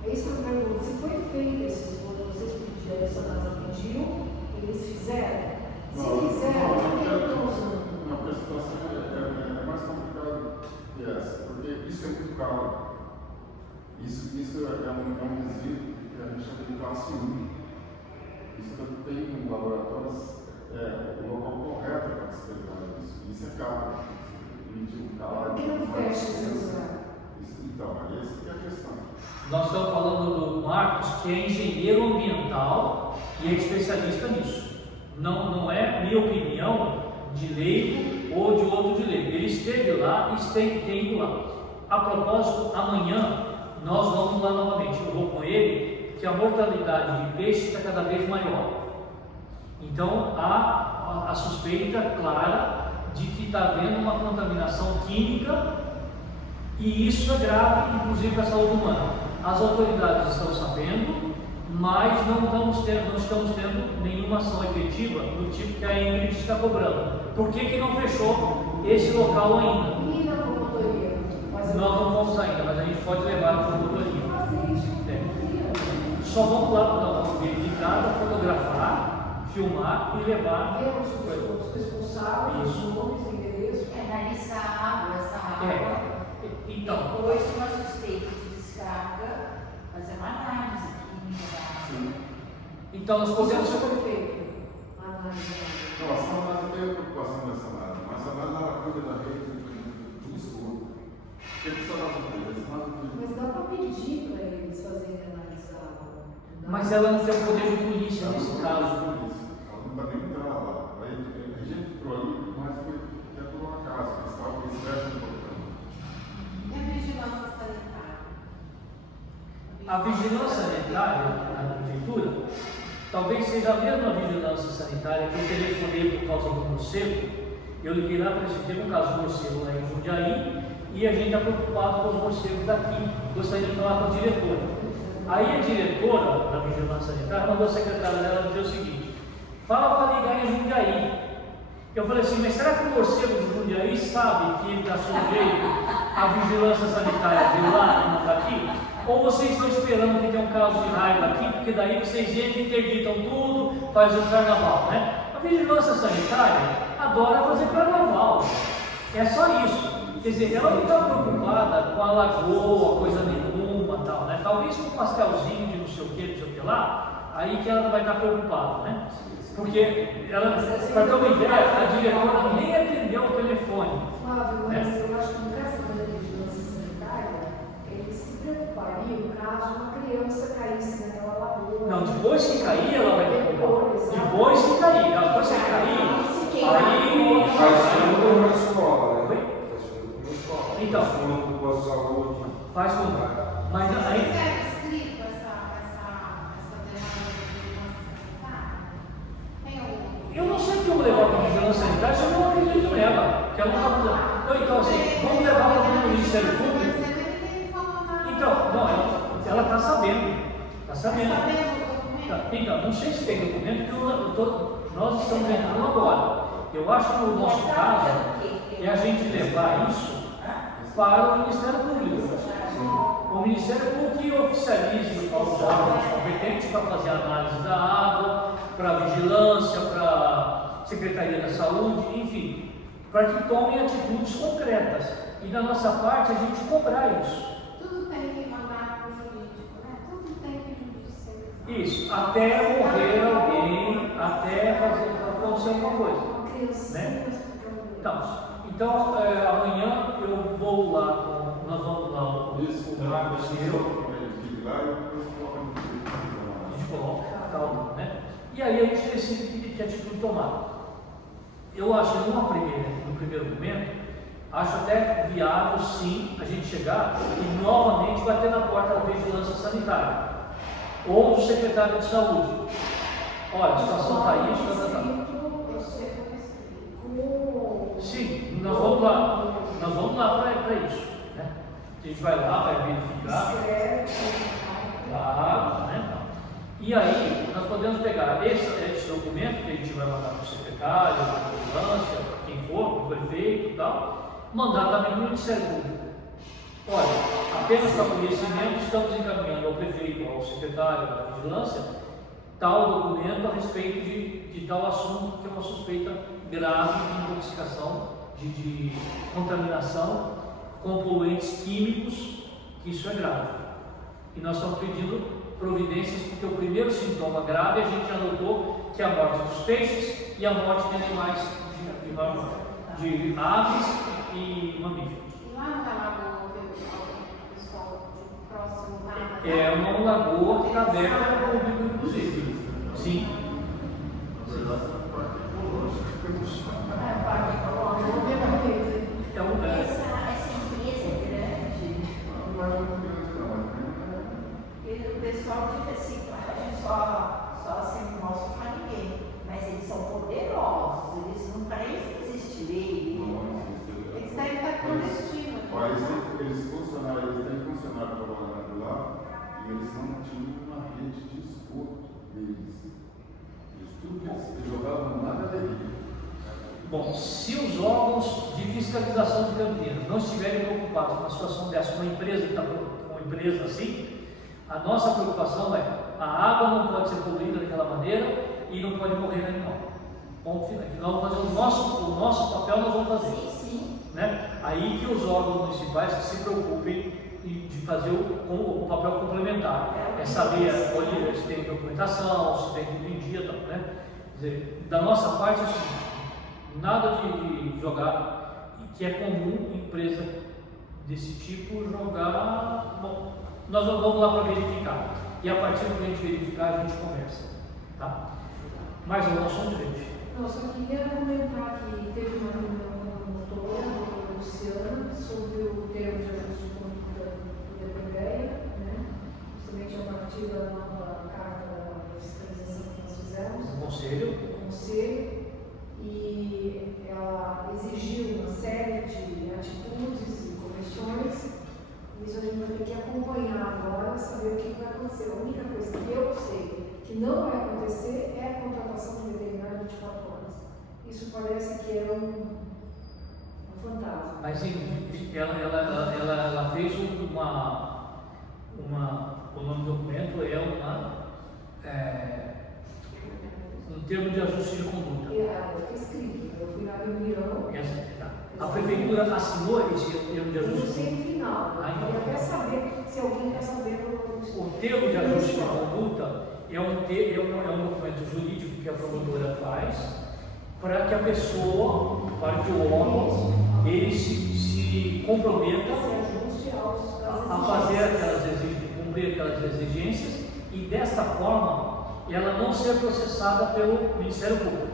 É isso que eu pergunto. Se foi feito esse esgoto, vocês pediram, essa NASA pediu, eles fizeram? Se fizeram, por que não estão usando? Não, porque a situação é mais complicada que essa, porque isso é muito caro. Isso é um resíduo que a gente chama de classe 1. Isso tem em laboratórios o local correto para se pegar isso. Isso é caro. Por que não fecha esse lugar? Então, essa é a questão. Nós estamos falando do Marcos, que é engenheiro ambiental e é especialista nisso. Não é minha opinião de leigo ou de outro de leigo. Ele esteve lá e tem ido lá. A propósito, amanhã nós vamos lá novamente. Eu vou com ele, porque a mortalidade de peixe está cada vez maior. Então há a suspeita clara de que está havendo uma contaminação química e isso é grave, inclusive para a saúde humana. As autoridades estão sabendo, mas não estamos tendo nenhuma ação efetiva do tipo que a Ingrid está cobrando. Por que não fechou esse local ainda? E na promotoria? Nós não vamos ainda, mas a gente pode levar para a promotoria. Fazer isso. Só vamos lá para verificar, fotografar, filmar e levar. Ver os responsáveis, os nomes, endereços. Analisar a água, essa água. Então, Depois, com a suspeita de descarga, fazer uma análise química da água. então nós podemos. Isso foi feito. Análise. Não, a Sanasa tem a preocupação da Sanasa, mas a Sanasa ela cuida da rede do esgoto. O que a Sanasa fez? A Sanasa fez. Mas dá para pedir para eles fazerem análise da água. Mas ela não tem o poder de polícia nesse caso. Ela não está nem entrando lá. Aí a gente entrou ali, mas foi dentro de uma casa, que estava com esse resto importante. E a vigilância sanitária? A vigilância sanitária na prefeitura talvez seja a mesma vigilância sanitária que eu telefonei por causa do morcego. Eu liguei lá e falei assim: teve um caso de morcego lá em Jundiaí e a gente está preocupado com os morcegos daqui. Gostaria de falar com a diretora. Aí a diretora da vigilância sanitária mandou a secretária dela dizer o seguinte: fala para ligar em Jundiaí. Eu falei assim: mas será que o morcego de Jundiaí sabe que ele está sujeito à vigilância sanitária de lá e não daqui? Ou vocês estão esperando que tenha um caso de raiva aqui, porque daí vocês entram, interditam tudo, fazem um carnaval, né? A vigilância sanitária adora fazer carnaval. É só isso. Quer dizer, ela não está preocupada com a lagoa, coisa nenhuma, tal, né? Talvez com um pastelzinho de não sei o que lá, aí que ela vai estar preocupada, né? Porque ela, para ter uma ideia, a diretora nem atendeu o telefone. Flávio, mas eu acho que no caso da vigilância sanitária, eles se preocupariam caso uma criança caísse naquela lagoa. Não, depois que cair, ela vai ter problema. Depois que cair, depois que cair, aí Faz fundo na escola, né? Oi? Faz fundo na escola. Então. Faz fundo com a saúde. faz tudo. Mas aí, Será escrito essa demanda de vigilância sanitária? Tem algum? eu não sei porque eu vou levar para a vigilância sanitária se eu não acredito nela. Que ela não está fazendo. Então, assim, vamos levar para o Ministério Público. Então, não, ela está sabendo. Está sabendo. Tá, então, não sei se tem documento, que nós estamos entrando agora. Eu acho que no nosso caso é a gente levar isso para o Ministério Público. O Ministério Público que oficialize aos órgãos competentes para fazer a análise da água, para a vigilância, para a Secretaria da Saúde, enfim, para que tomem atitudes concretas. E da nossa parte a gente cobrar isso. Tudo tem que mandar para o jurídico, né? Tudo tem que judicializar. Isso, até morrer alguém, até acontecer alguma coisa. Uma criança. Né? Então amanhã eu vou lá, nós vamos lá no Isso, meu, lá, deixa eu lá e depois a gente coloca tal, né? E aí a gente decide que atitude tomar. Eu acho que no primeiro momento, acho até viável sim a gente chegar e novamente bater na porta da vigilância sanitária ou do secretário de saúde. Olha, a situação está aí, está. Sim, nós vamos lá para isso. Né? A gente vai lá, vai verificar. Claro, né? E aí, nós podemos pegar esse documento que a gente vai mandar para o secretário, para a vigilância, para quem for, para o prefeito e tal, mandar também para o Ministério Público. Olha, apenas para conhecimento, estamos encaminhando ao prefeito, ao secretário da vigilância, tal documento a respeito de tal assunto, que é uma suspeita grave de intoxicação, de contaminação com poluentes químicos, que isso é grave. E nós estamos pedindo providências, porque o primeiro sintoma grave a gente já notou que é a morte dos peixes e a morte de animais, de aves e mamíferos. E lá na lagoa, o pessoal de próximo lá. É uma lagoa que está aberta ao público, inclusive. Sim. Essa empresa é grande. E o pessoal diz assim, a gente só assim, não mostra para ninguém. Mas eles são poderosos, eles não parecem existir lei. Eles devem estar clandestinos. Olha, eles têm funcionário trabalhando lá e eles não tinham uma rede de esgoto deles. Tudo que eles jogavam na galeria. Bom, se os órgãos de fiscalização de Campinas não estiverem preocupados com a situação dessa, uma empresa que está com uma empresa assim, a nossa preocupação é a água não pode ser poluída daquela maneira e não pode morrer animal. Ponto final. Nós vamos fazer o nosso papel, nós vamos fazer. Sim. Né? Aí que os órgãos municipais que se preocupem de fazer o papel complementar. É saber se tem documentação, se tem tudo em dia, tal, né? Quer dizer, da nossa parte é o seguinte, nada de jogar, que é comum empresa desse tipo jogar. Bom, nós vamos lá para verificar. E a partir do que a gente verificar, a gente conversa. Tá? Mais um assunto, gente. Não, só queria comentar que teve uma reunião com o doutor Luciano sobre o termo de ajuste do DPGEA, né? Justamente a partir da nova carta de fiscalização que nós fizemos. O conselho. O conselho. E ela exigiu uma série de atitudes e correções. Isso a gente vai ter que acompanhar agora, saber o que vai acontecer. A única coisa que eu sei que não vai acontecer é a contratação de veterinário 24 horas. Isso parece que é um fantasma. Mas ela fez o nome do documento é um termo de ajuste de conduta. fica escrito. Eu fui na reunião. A prefeitura assinou esse termo de Eu não ajuste? sei no final. Ah, então. Eu quero saber se alguém quer saber. O termo de ajuste de conduta é um documento jurídico que a promotora faz para que a pessoa, para que o órgão, ele se comprometa a fazer aquelas exigências, cumprir aquelas exigências e desta forma ela não ser processada pelo Ministério Público,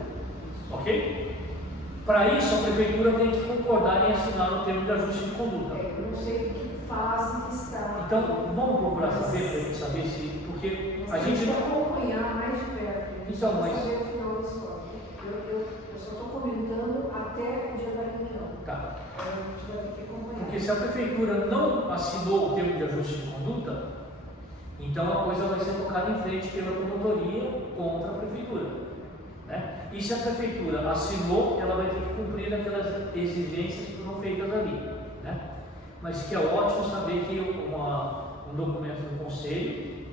ok? Para isso a prefeitura tem que concordar em assinar o termo de ajuste de conduta. Eu não sei o que fase que está. Então vamos procurar saber para a gente saber se, porque a gente não acompanhar mais de perto. Então, mas saber o final da história. Eu só estou comentando até o dia da reunião. tá. A gente vai ter que acompanhar. Porque se a prefeitura não assinou o termo de ajuste de conduta, então a coisa vai ser tocada em frente pela promotoria contra a prefeitura, né? E se a prefeitura assinou, ela vai ter que cumprir aquelas exigências que foram feitas ali, né? Mas que é ótimo saber que um documento do conselho,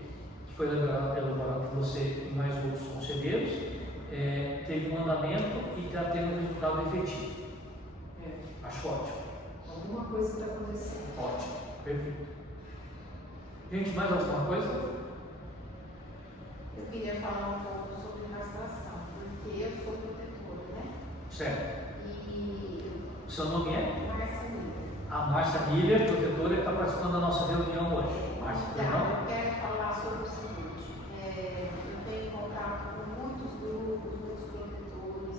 que foi elaborado por você e mais outros conselheiros, teve um andamento e está tendo um resultado efetivo. Acho ótimo. Alguma coisa está acontecendo. Ótimo, perfeito. Gente, mais alguma coisa? Eu queria falar um pouco sobre castração, porque eu sou protetora, né? Certo. E Seu nome é? Márcia Miller. A Márcia Miller, protetora, que está participando da nossa reunião hoje. Márcia, Então, perdão? eu quero falar sobre o seguinte: eu tenho contato com muitos grupos, muitos protetores,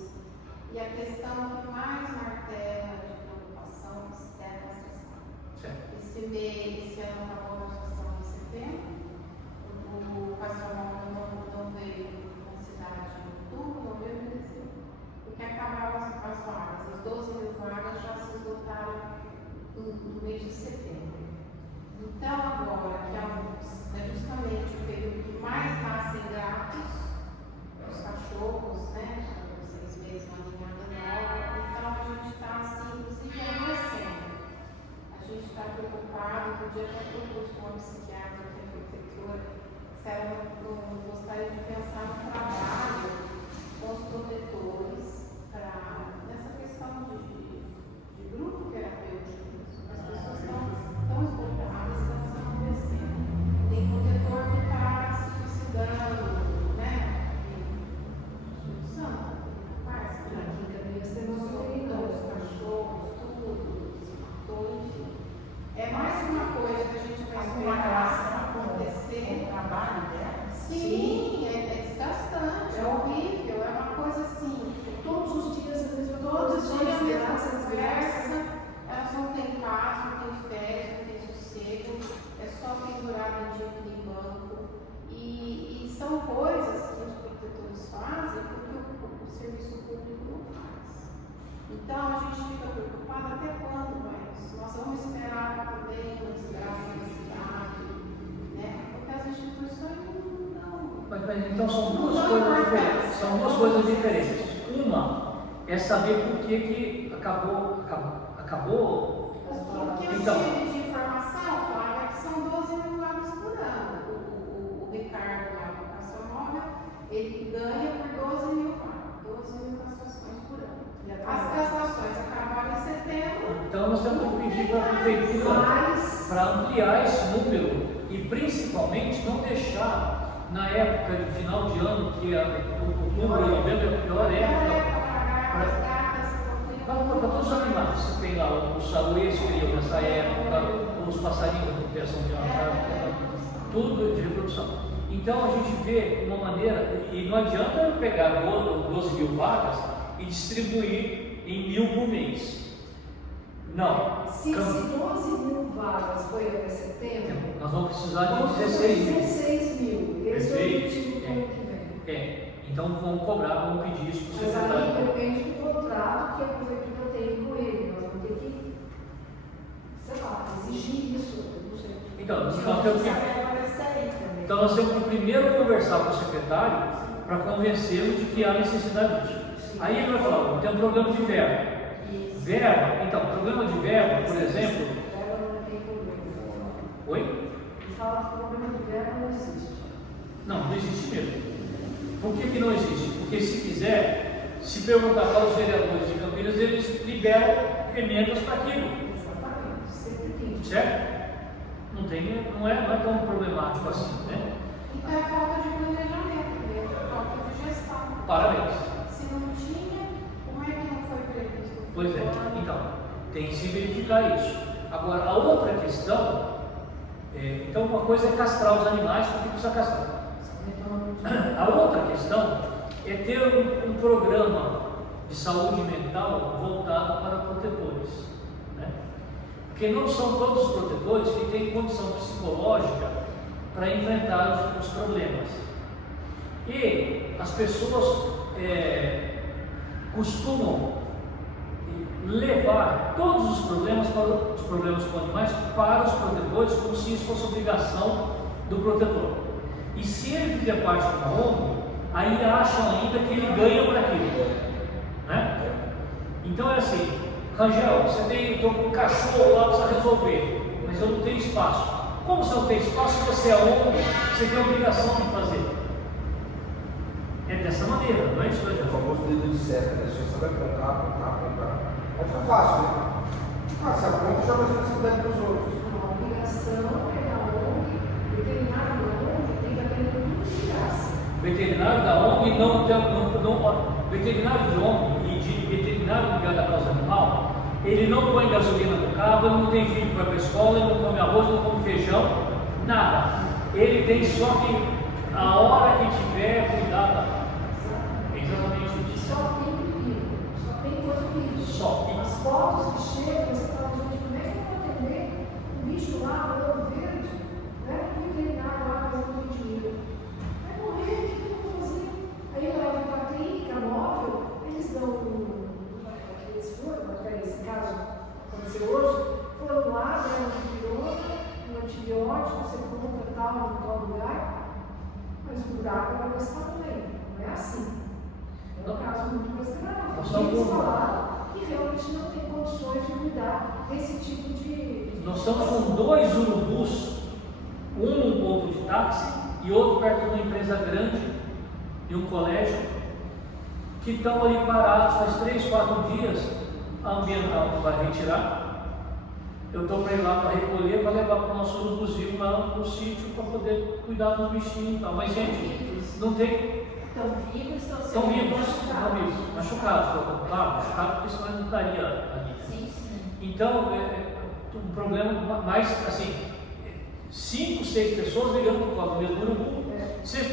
e a questão que mais martela de preocupação é a castração. Certo. Esse ano acabou a castração em setembro, o pastor não veio na cidade em outubro, novembro e dezembro, porque acabaram as vagas, as 12 mil vagas já se esgotaram no mês de setembro. Então, agora, que é justamente o período que mais nascem gatos, os cachorros, né? 6 meses, uma ninhada nova. Então, a gente está, assim, inclusive, adoecendo. A gente está preocupado, outro dia até propus com uma psiquiatra aqui na prefeitura, se ela não gostaria de pensar no trabalho com os protetores nessa questão de grupo terapêutico. As pessoas estão esgotadas, estão se adoecendo. Tem protetor que está se suicidando, né? Suicidando, faz, os cachorros, tudo, se matou, enfim. É mais uma coisa que a gente vai esperar acontecer. O trabalho dela? Sim, é desgastante, é horrível, é uma coisa assim. Todos os dias, Todos os dias a mesma conversa, elas não têm paz, não têm férias, não têm sossego, é só pendurado em dívida em banco. E são coisas que os protetores fazem porque o serviço público não faz. Então a gente fica preocupado até quando vai isso? Nós vamos esperar também uma desgraça na cidade, né? Porque as instituições não. Mas então são duas coisas diferentes. São duas coisas diferentes. Uma é saber por que acabou. Porque Então, eu tive de informação, Flávia, que são 12 mil vagas por ano. O Ricardo lá do Cação Móvel, ele ganha por 12 mil vagas, 12 mil castrações por ano. As castrações acabaram em setembro. então nós temos que pedir para a prefeitura para ampliar esse número e principalmente não deixar na época de final de ano, que outubro e novembro é a pior época. Para todos os animais, você tem lá os saúres criam nessa época, os passarinhos que criação de tudo de reprodução. Então a gente vê uma maneira, e não adianta pegar 12 mil vagas e distribuir em 1.000 por mês. Não. Se 12 mil vagas foi até setembro, nós vamos precisar de vamos 16 mil. 16 mil. Esse é o objetivo do ano que vem. Então vamos cobrar, vamos pedir isso para o Mas aí secretário. depende do contrato que a prefeitura tem com ele. Nós vamos ter que, sei lá, exigir isso. Não sei. Então nós temos que primeiro conversar com o secretário para convencê-lo de que há necessidade disso. Aí ele vai falar, tem um problema de verba. Verba, então, problema de verba, por exemplo. Verba não tem problema. Oi? Ele fala que o problema de verba não existe. Não existe mesmo. Por que não existe? Porque se quiser, se perguntar para os vereadores de Campinas, eles liberam emendas para aquilo. Exatamente, sempre tem. Certo? Não é tão problemático assim, né? Então é falta de planejamento mesmo, é falta de gestão. Parabéns. Se não tinha, como é que não foi previsto? Pois é, então, tem que se verificar isso. Agora, a outra questão, então uma coisa é castrar os animais, porque precisa castrar. A outra questão é ter um programa de saúde mental voltado para protetores, né? Porque não são todos os protetores que têm condição psicológica para enfrentar os problemas. E as pessoas costumam levar todos os problemas com animais para os protetores, como se isso fosse obrigação do protetor. E se ele fizer parte de uma ONG, aí acham ainda que ele ganha por aquilo, né? Então é assim, Rangel, estou com um cachorro lá, precisa resolver, mas eu não tenho espaço. Como você não tem espaço, você é ONG, você tem a obrigação de fazer. É dessa maneira, não é isso, Rangel? O famoso dedo de seta, né? Você só vai apontar. Aí fica fácil, né? Você aponta e joga a responsabilidade para os outros. A obrigação é da ONG, o veterinário da ONG tem que atender tudo de graça. Veterinário da ONG veterinário de ONG e de veterinário ligado à causa animal, ele não põe gasolina no carro, ele não tem filho que vai para a escola, ele não come arroz, não come feijão, nada. Ele tem só que a hora que tiver cuidado. Exatamente isso. Só tem perigo, só tem coisa perigo. Só. As fotos que chegam, você fala, gente, como é que eu vou atender um bicho lá, um olho verde, leva um veterinário lá, mas não tem dinheiro. Vai morrer, o que eu vou fazer? Aí leva para a clínica móvel, eles dão aqueles foram, até esse caso aconteceu hoje, foram lá, deram um antibiótico, você compra tal, em tal lugar, mas o buraco vai gostar também. Não é assim. É um caso muito mais grave. Eles falaram que realmente não tem condições de cuidar desse tipo de. Nós estamos com 2 urubus, um num ponto de táxi e outro perto de uma empresa grande e um colégio, que estão ali parados faz 3, 4 dias. A ambiental vai retirar. Eu estou para ir lá para recolher, para levar para o nosso urubuzinho lá no sítio para poder cuidar dos bichinhos e tal. Mas, gente, não tem. Estão vivos, Estão vivos, machucados, porque senão não estaria ali. Sim, sim. Então, um problema mais assim, 5, 6 pessoas ligando por causa do mesmo urubu, vocês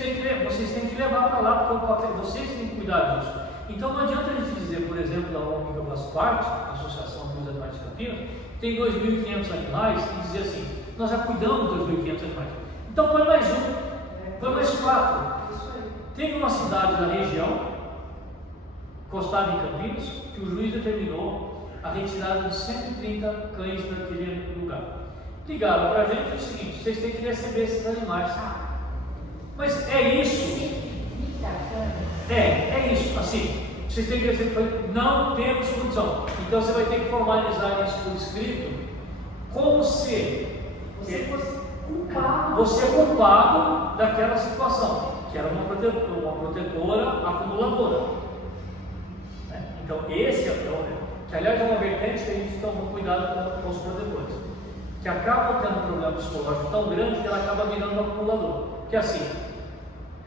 têm que levar para lá, porque vocês têm que cuidar disso. Então não adianta a gente dizer, por exemplo, da ONG que eu faço parte, a Associação dos Animais de Campinas, que tem 2.500 animais, e dizer assim, nós já cuidamos dos 2.500 animais. Então põe mais um, põe mais 4. Teve uma cidade da região, encostada em Campinas, que o juiz determinou a retirada de 130 cães daquele lugar. Ligaram para a gente e disse o seguinte, vocês têm que receber esses animais. Mas é isso. É isso, assim, vocês têm que receber, não temos condição. Então você vai ter que formalizar isso por escrito, como se você é culpado daquela situação, que era uma protetora acumuladora. Então esse é o que aliás é uma vertente que a gente toma cuidado com os protetores, que acabam tendo um problema psicológico tão grande que ela acaba virando um acumulador. Que é assim,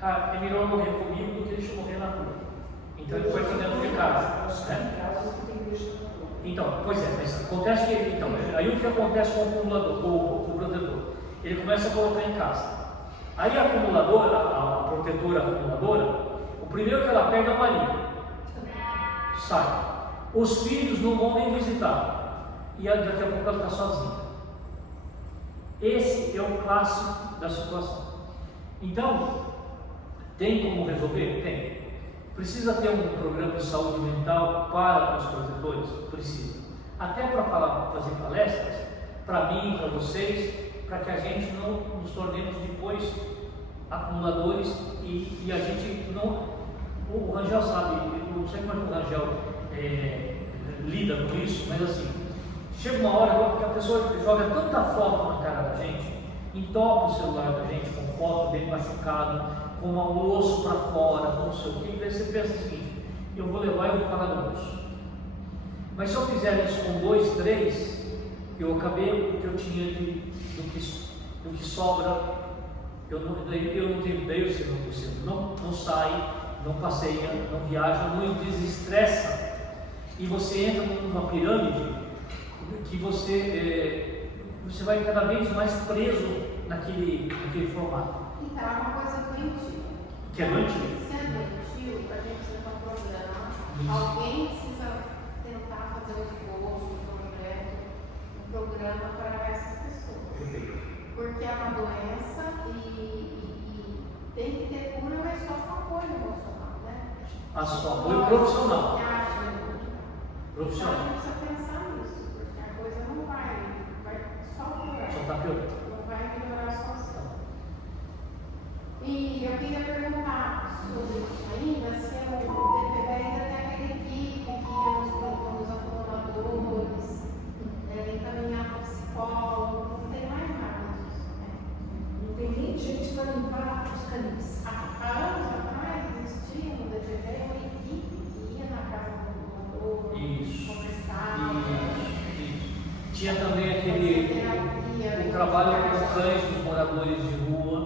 é melhor morrer comigo do que deixa eu morrer na rua. Então ele foi para dentro de casa. Então, pois é, mas acontece que então, aí o que acontece com o acumulador, com o protetor? Ele começa a colocar em casa. Aí a acumuladora, a protetora acumuladora, o primeiro que ela pega é o marido. Sai. Os filhos não vão nem visitar. E daqui a pouco ela está sozinha. Esse é o clássico da situação. Então, tem como resolver? Tem. Precisa ter um programa de saúde mental para os protetores? Precisa. Até para fazer palestras, para mim, para vocês, para que a gente não nos tornemos depois acumuladores e a gente não. O Rangel sabe, eu não sei como é que o Rangel lida com isso, mas assim, chega uma hora que a pessoa joga tanta foto na cara da gente, entopa o celular da gente com foto bem machucado, com o osso para fora, com não sei o que, daí você pensa o seguinte, eu vou levar e eu vou pagar no bolso. Mas se eu fizer isso com 2, 3, eu acabei o que eu tinha do que sobra, eu não tenho ideia se não sai, não passeia, não viaja, não desestressa, e você entra numa pirâmide que você vai cada vez mais preso naquele formato. Então, é uma coisa doentia. Que é doentio. Sendo doentio, a gente precisa um programa, alguém precisa tentar fazer um esboço, um programa para essas pessoas. Porque é uma doença e tem que ter cura, mas só com apoio emocional, né? Apoio profissional. Então a gente precisa pensar nisso, porque a coisa não vai só piorar. Só está piorando. Não vai melhorar a situação. E eu queria perguntar sobre isso ainda, se o DPB ainda tem aquela equipe que ia nos acumuladores, encaminhar para o psicólogo, não tem mais nada disso, né? Não tem nem gente para limpar os canis. Há anos atrás existia no DPB uma equipe que ia na casa do acumulador, Isso. conversava. E tinha também o trabalho com cães dos moradores de rua,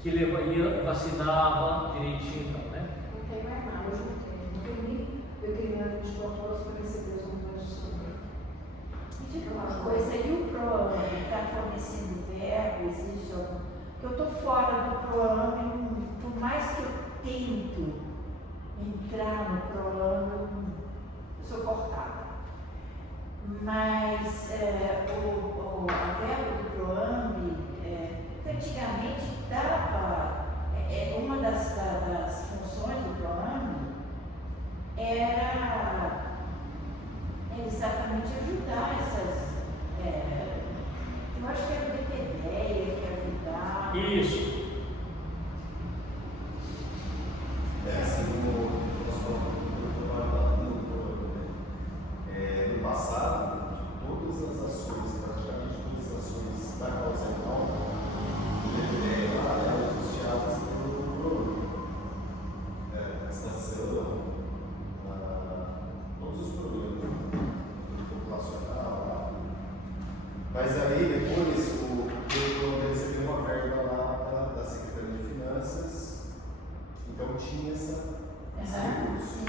que ia, vacinava direitinho, né? Não tem mais nada. Hoje não tem nem veterinário 24 horas para receber os animais de sangue. Me diga uma coisa, e o PROAMB está fornecendo verbos, isso? Eu estou fora do PROAMB, por mais que eu tento entrar no PROAMB, eu sou cortada. Mas a verba do PROAMB, antigamente dava, uma das funções do PROAMB era exatamente ajudar essas, eu acho que era o DPD que ajudava. Isso. Assim como no passado, todas as ações, praticamente todas as ações da causa animal, eram custeadas pelo estação, todos os programas populacional. Mas aí depois o PROAMB recebeu uma verba lá da Secretaria de Finanças, então tinha esse recurso.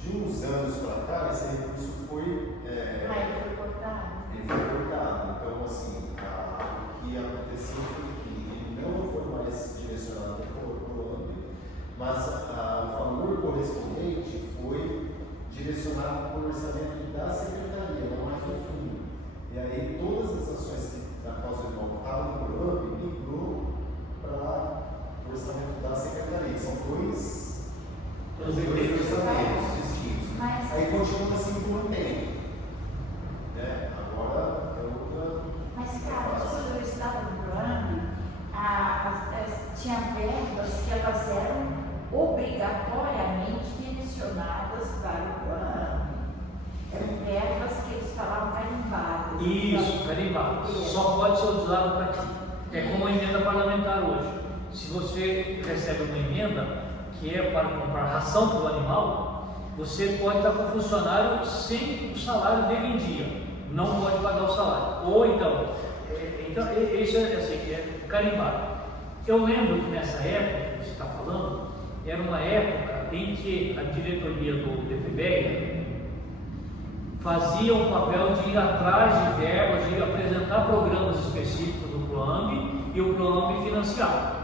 De uns anos para cá, esse recurso foi. Ele foi cortado? Ele foi cortado. Então, assim, o que aconteceu foi que ele não foi mais direcionado para o PROAMB, mas o valor correspondente foi direcionado para o orçamento da secretaria, não mais do fundo. E aí, todas as ações da causa animal que estavam no PROAMB migrou para o orçamento da secretaria. São dois orçamentos distintos. Mas- Aí continua assim por um tempo. Agora é outra. Mas, cara, quando eu estava no PROAMB, tinha verbas que elas eram obrigatoriamente direcionadas para o PROAMB. Eram verbas que eles falavam carimbadas. Isso, carimbado. Só pode ser usado para aqui. É como a emenda parlamentar hoje. Se você recebe uma emenda que é para comprar ração para o animal, você pode estar com o funcionário sem o salário dele em dia. Não pode pagar o salário. Ou então isso é assim, é carimbado. Eu lembro que nessa época que você está falando, era uma época em que a diretoria do DPB fazia o papel de ir atrás de verbas, de apresentar programas específicos do PROAMB e o PROAMB financiava.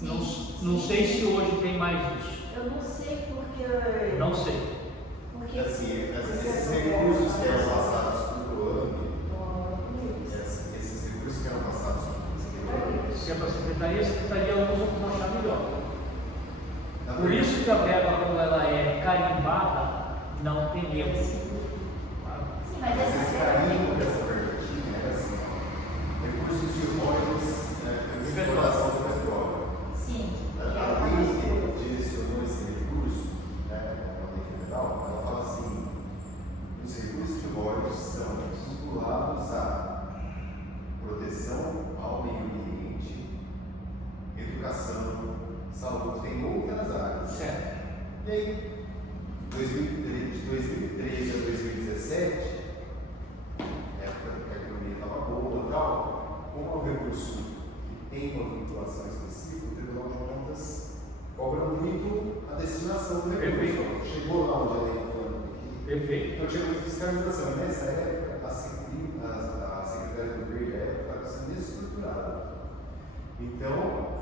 Não sei se hoje tem mais isso. Eu não sei porque. Não sei. Porque Assim, esses recursos que eram passados para o PROAMB, esses recursos que eram passados para o PROAMB, Se é para a secretaria usa como achar melhor. Por isso que a verba, quando ela é carimbada, não tem erro. Sim, mas essas esse carinho dessa verbativa era assim, recursos de royalties, exploração do petróleo. Sim. A lei que direcionou esse recurso, a lei federal, ela fala assim: os recursos de royalties são vinculados à proteção ao meio ambiente, educação, saúde, tem outras áreas. E aí, de 2013 a 2017, época que a economia estava boa e tal, como é um recurso que tem uma vinculação específica, o Tribunal de Contas cobra muito a destinação do recurso. Chegou lá onde ela está falando aqui. Perfeito. Então chegou de fiscalização. Nessa época, a Secretaria do Verde estava sendo desestruturada. Então,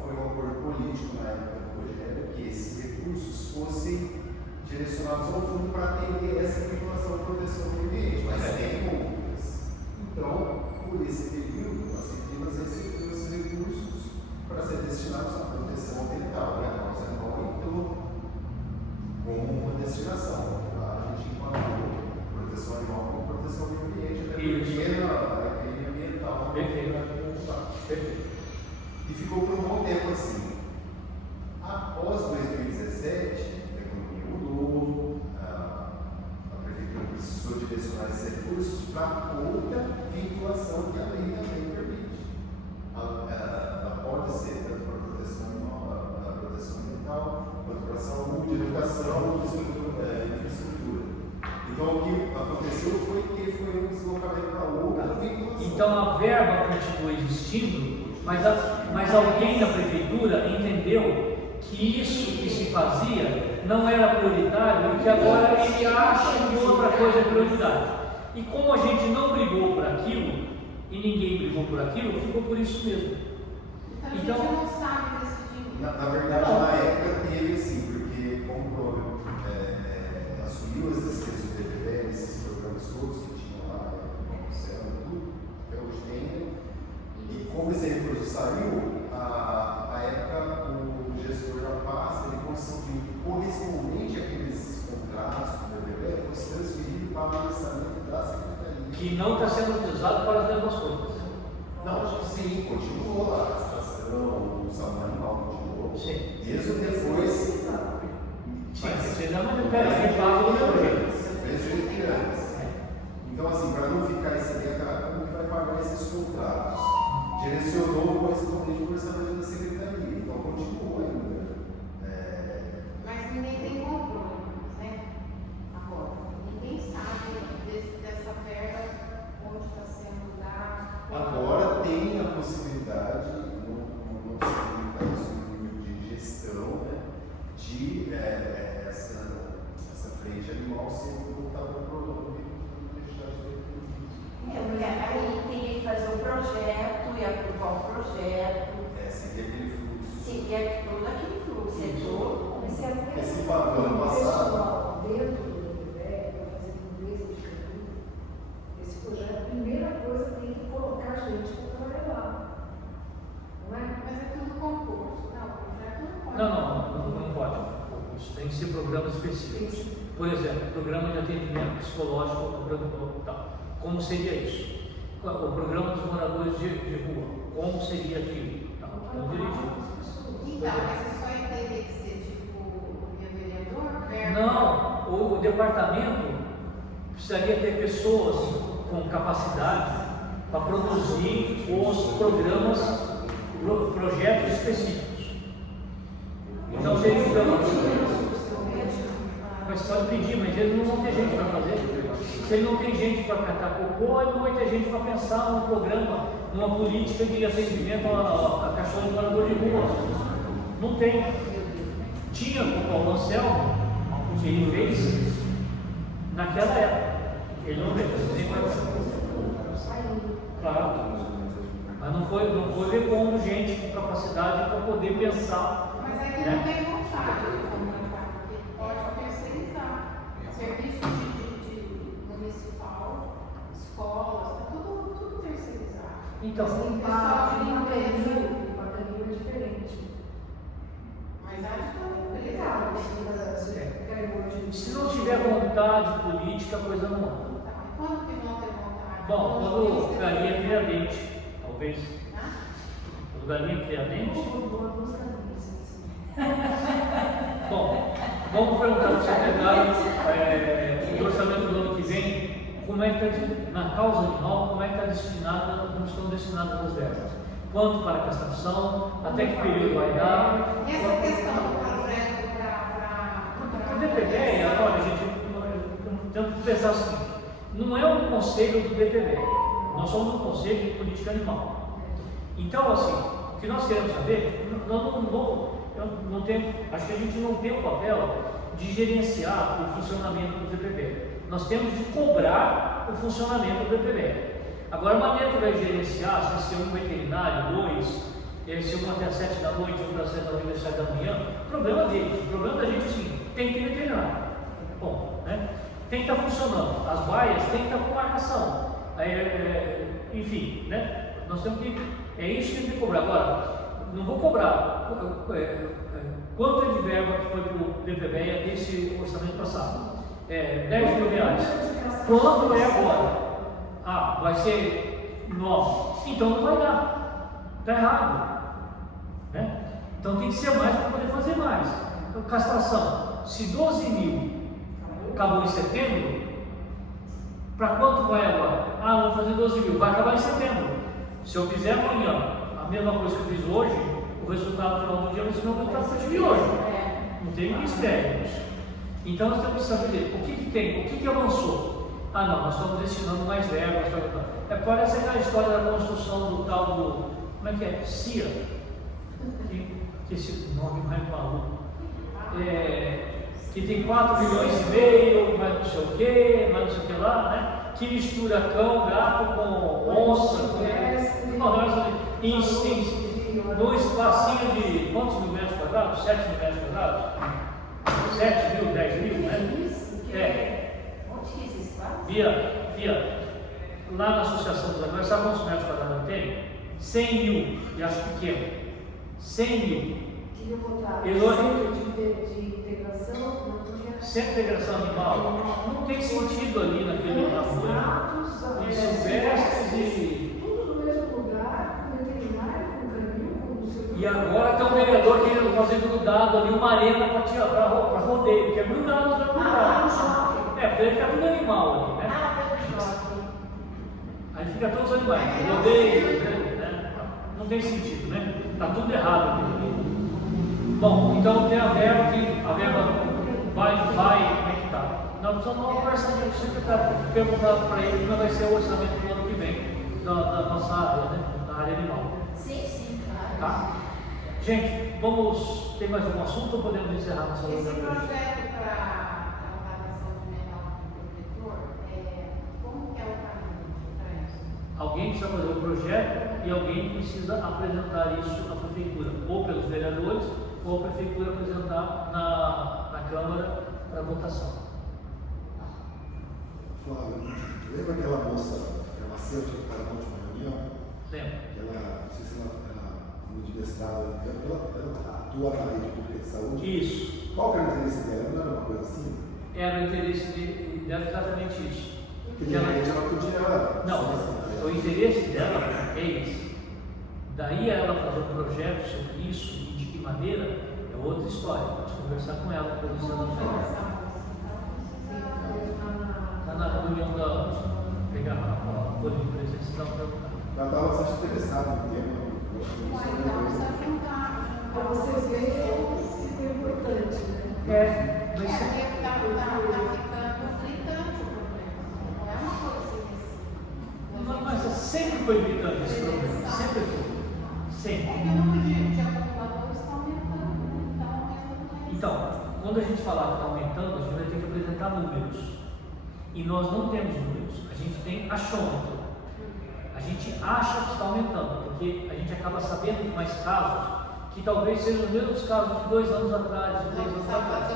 foi um acordo político na época do Rogério que esses recursos fossem direcionados ao fundo para atender essa vinculação de proteção do ambiente, mas tem outras. Então, por esse período, nós seguimos esses recursos para ser destinados à proteção ambiental, né? Nós então como uma destinação. A gente enquadrou proteção animal como proteção do ambiente, até porque é crime ambiental. Perfeito. E ficou por um bom tempo assim. Após 2017, a economia mudou, a prefeitura precisou direcionar esses recursos para outra vinculação que a lei também permite. Ela pode ser tanto para a proteção animal, a proteção ambiental, quanto para a saúde, educação, infraestrutura. Então o que aconteceu foi que foi um deslocamento para outra vinculação. Então a verba continua existindo, mas alguém da prefeitura entendeu que isso que se fazia não era prioritário e que agora ele acha que outra coisa é prioridade. E como a gente não brigou por aquilo, e ninguém brigou por aquilo, ficou por isso mesmo. Então a gente não sabe decidir. Na verdade, na época teve assim, porque como o Prômio assumiu as despesas do DPV, esses programas todos que tinham lá, o céu e tudo, até hoje tem, e como esse recurso saiu, a época o gestor da pasta ele conseguiu, correspondente àqueles contratos com o DPV, fosse transferido para o orçamento da Secretaria. Que não está sendo utilizado para as mesmas coisas. Não, sim, continuou lá, a estação, o salão animal continuou. Sim. Mesmo depois. Tinha que ser da maneira que paga do meu jeito. Então, assim, para não ficar esse ideia, como que vai pagar esses contratos? Direcionou o correspondente do orçamento da Secretaria. Então, continua ainda. Mas ninguém tem controle, né? Agora, ninguém sabe dessa verba onde está sendo dado. Agora tem a possibilidade, não sei isso no nível de gestão, né, de essa frente animal ser voltada para o programa e deixar de ter Aí teria que fazer um projeto e aprovar o projeto, seguir aquele fluxo. seguir todo aquele fluxo. Mas se é porque Esse tem padrão um passado. pessoal dentro do DPV para fazer inglês de estudo, esse projeto, a primeira coisa tem que colocar gente para trabalhar lá. Não é? Mas é tudo concurso. Não, o projeto não pode. Não pode. Isso tem que ser programas específicos. Por exemplo, programa de atendimento psicológico, como seria isso? O programa dos moradores de rua, como seria aquilo? Não direitinho. Então, mas isso aí teria que ser tipo via vereador? Verba? Não, o departamento precisaria ter pessoas com capacidade para produzir os programas, projetos específicos. Então seria um programa. Mas pode pedir, mas eles não vão ter gente para fazer. Se ele não tem gente para catar cocô, ele não vai ter gente para pensar num programa, numa política de atendimento a cachorro de morador de rua. Não tem. Tinha com o Paulo Anselmo, que ele fez naquela época. Ele não fez, nem vai fazer. Claro. Mas não foi repondo gente com capacidade para poder pensar. Mas é que não tem vontade de contratar, porque pode terceirizar. Serviço de municipal, escolas, tá tudo terceirizado. Então, Tem pessoal de limpeza. o pagamento é diferente. Mas há de ter uma empresa. se não tiver vontade política, a coisa não anda. Quando que vão ter vontade? Bom, quando galinha cria dente, talvez. Hã? Quando galinha cria dente. Bom, vamos perguntar para o secretário o orçamento do ano que vem, como é que está, na causa animal, como é que está destinado, como estão destinadas as verbas. Quanto para a castração, até que período vai dar. E essa questão do projeto para o DPBE, olha, gente, temos que pensar o seguinte: não é um conselho do DPBE, nós somos um conselho de política animal. Então, assim, o que nós queremos saber, acho que a gente não tem o papel de gerenciar o funcionamento do DPBE. Nós temos de cobrar o funcionamento do DPBE. Agora, a maneira que vai gerenciar, se é um veterinário, dois, se um até às 7 da noite, outro às 7 da noite, às 7 da manhã, problema dele. O problema da gente é o seguinte: tem que ter veterinário. Bom, né? Tem que estar funcionando. As baias tem que estar com marcação. Enfim, né? Nós temos que. É isso que tem que cobrar. Agora, não vou cobrar. Quanto é de verba que foi para o DPBE esse orçamento passado? 10 mil reais. Quanto é agora? Vai ser 9. Então não vai dar. Está errado. Né? Então tem que ser mais para poder fazer mais. Então, castração. Se 12 mil acabou em setembro, para quanto vai agora? Vou fazer 12 mil. Vai acabar em setembro. Se eu fizer amanhã a mesma coisa que eu fiz hoje, o resultado no final do dia vai ser o resultado que eu tive hoje. Não tem mistério nisso. Então nós temos que saber o que tem, o que avançou. Não, nós estamos destinando mais verbas. Parece aquela história da construção do tal do. Como é que é? CIA. Que esse nome mais maluco. Que tem 4 milhões e meio, mas não sei o que, mas não sei o que lá, né? Que mistura cão, gato com onça, num espacinho de quantos mil metros quadrados? 7 mil metros quadrados? 7 mil, 10 mil, né? Onde esse espaço? Via, lá na Associação dos Animais, sabe quantos metros quadrados tem? 100 mil, e acho pequeno. 100 mil. Queria botar Elone, de integração, sem integração animal, não tem sentido ali naquele bagulho. E silvestres e. Tudo no mesmo lugar, com veterinário, com canil, com não sei o que. E agora tem um vereador querendo fazer grudado ali uma arena para rodeio, que é grudado no lugar. Porque ele fica tudo animal ali, né? Aí fica todos os animais, rodeio, né? Não tem sentido, né? Está tudo errado aqui. Bom, então tem a verba vai, como é que está? Nós precisamos dar uma conversadinha com o secretário, perguntar para ele como vai ser o orçamento do ano que vem da nossa área, né? Da área animal. Sim, claro. Tá? Gente, tem mais algum assunto ou podemos encerrar nossa Esse reunião hoje? projeto para tratar da saúde mental do protetor, como que é o caminho para isso? Alguém precisa fazer o projeto e alguém precisa apresentar isso à prefeitura, ou pelos vereadores, ou a prefeitura apresentar na Câmara para votação. Flávio, lembra aquela moça farmacêutica que estava na última reunião? Lembra? Não sei se ela no mestrado, ela atua na rede pública de saúde. Isso. Qual que era o interesse dela? Não era uma coisa assim? Era o interesse dela exatamente isso. Porque de repente ela podia. Não, o interesse dela é esse. Daí ela fazer um projeto sobre isso e de que maneira é outra história. Pode conversar com ela, por isso ela não fala. Está na reunião da. Pegar a folha de presença e dar para perguntar. Ela estava bastante interessada no tema. Então, precisa juntar. Para vocês verem se é importante, né? Mas Porque está ficando gritante o problema. Não é uma coisa assim. mas sempre foi gritante esse problema. Sempre foi. Sempre. É que o número de acumuladores está aumentando, Então, quando a gente falar que está aumentando, a gente vai ter que apresentar números. E nós não temos números, a gente tem achômetro. A gente acha que está aumentando, porque a gente acaba sabendo de mais casos que talvez sejam os mesmos casos de 2 anos atrás, de 3 anos atrás.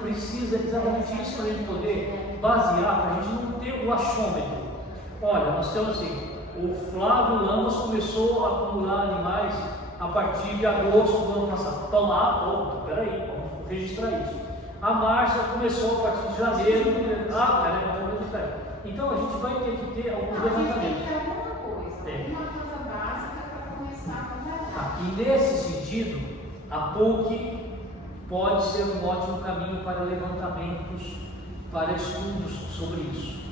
Precisa exatamente isso para a gente poder basear, para a gente não ter o achômetro. Olha, nós temos assim, o Flávio Lamas começou a acumular animais a partir de agosto do ano passado. Então lá, peraí, vamos registrar isso. A Márcia começou a partir de janeiro, peraí, vamos registrar. Então a gente vai ter que ter alguns levantamentos. Uma coisa básica para começar a conversar. E nesse sentido, a PUC pode ser um ótimo caminho para levantamentos, para estudos sobre isso.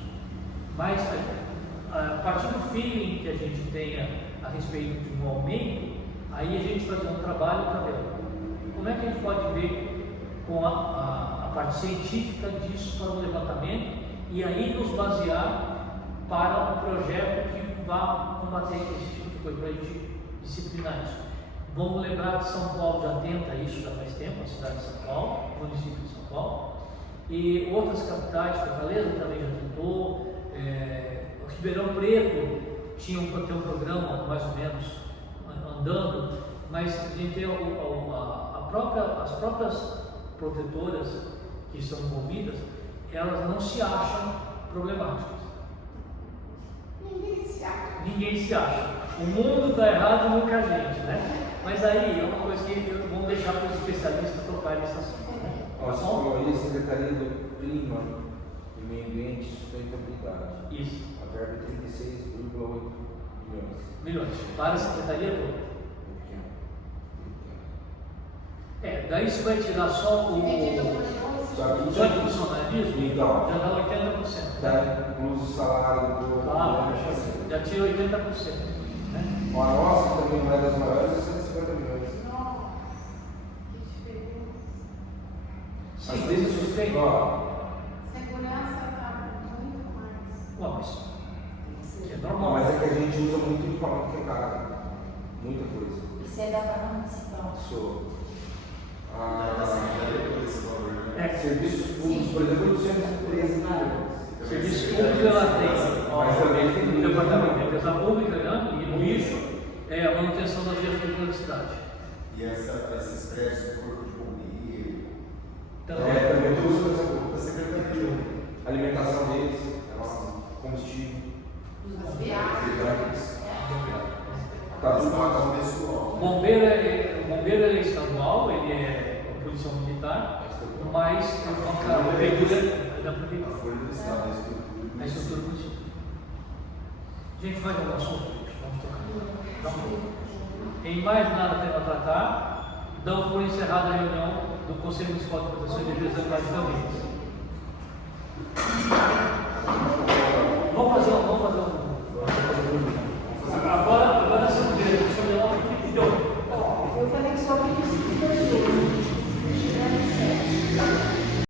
Mas a partir do feeling que a gente tenha a respeito de um aumento, aí a gente vai fazer um trabalho para ver como é que a gente pode ver com a parte científica disso para o levantamento e aí nos basear para um projeto que vá combater esse tipo de coisa, para a gente disciplinar isso. Vamos lembrar que São Paulo já tenta isso já faz tempo, a cidade de São Paulo, o município de São Paulo, e outras capitais, Fortaleza também já tentou, Ribeirão Preto tinha um programa mais ou menos andando, mas a gente tem as próprias protetoras que estão envolvidas, elas não se acham problemáticas. Ninguém se acha. Ninguém se acha. O mundo está errado, nunca a gente, né? Mas aí é uma coisa que vamos deixar para os especialistas tocarem esse assunto. Né? Você falou aí, Secretaria do Clima, do Meio Ambiente e Sustentabilidade. Isso. A verba é 36,8 Milhões. Para a secretaria toda. Daí você vai tirar só Dividido o. por 12. Só de funcionalismo? Então. Já dá 80%. Tá, incluso o salário do. Claro, já tira 80%. Né? A nossa, que também não é das maiores, é 150 milhões. Nossa, que diferença. Às vezes suspeito. Segurança está muito mais. Ué, mas é normal. Mas é que a gente usa muito equipamento que é caro. Muita coisa. Isso é da Câmara Municipal. Sou. Na secretaria todo esse valor, né? Serviços públicos, por exemplo, 213 milhões. Serviço público ela tem, Mas também tem o departamento de empresa pública, né? E no lixo é a manutenção das vias públicas da cidade. E esses prédios do corpo de bombeiro, Também tudo essa coisa. da secretaria. A alimentação deles, combustível, As viagens. tá tudo Pagar pago. o pessoal. O bombeiro ele é estadual, ele é policial militar, mas a prefeitura é da A prefeitura. folha do Estado, a estrutura. A estrutura municipal. Gente, mais algum assunto? Vamos tocar. Então, em mais nada tem a tratar, então foi encerrada a reunião do Conselho Municipal de Proteção e Defesa das Animais também.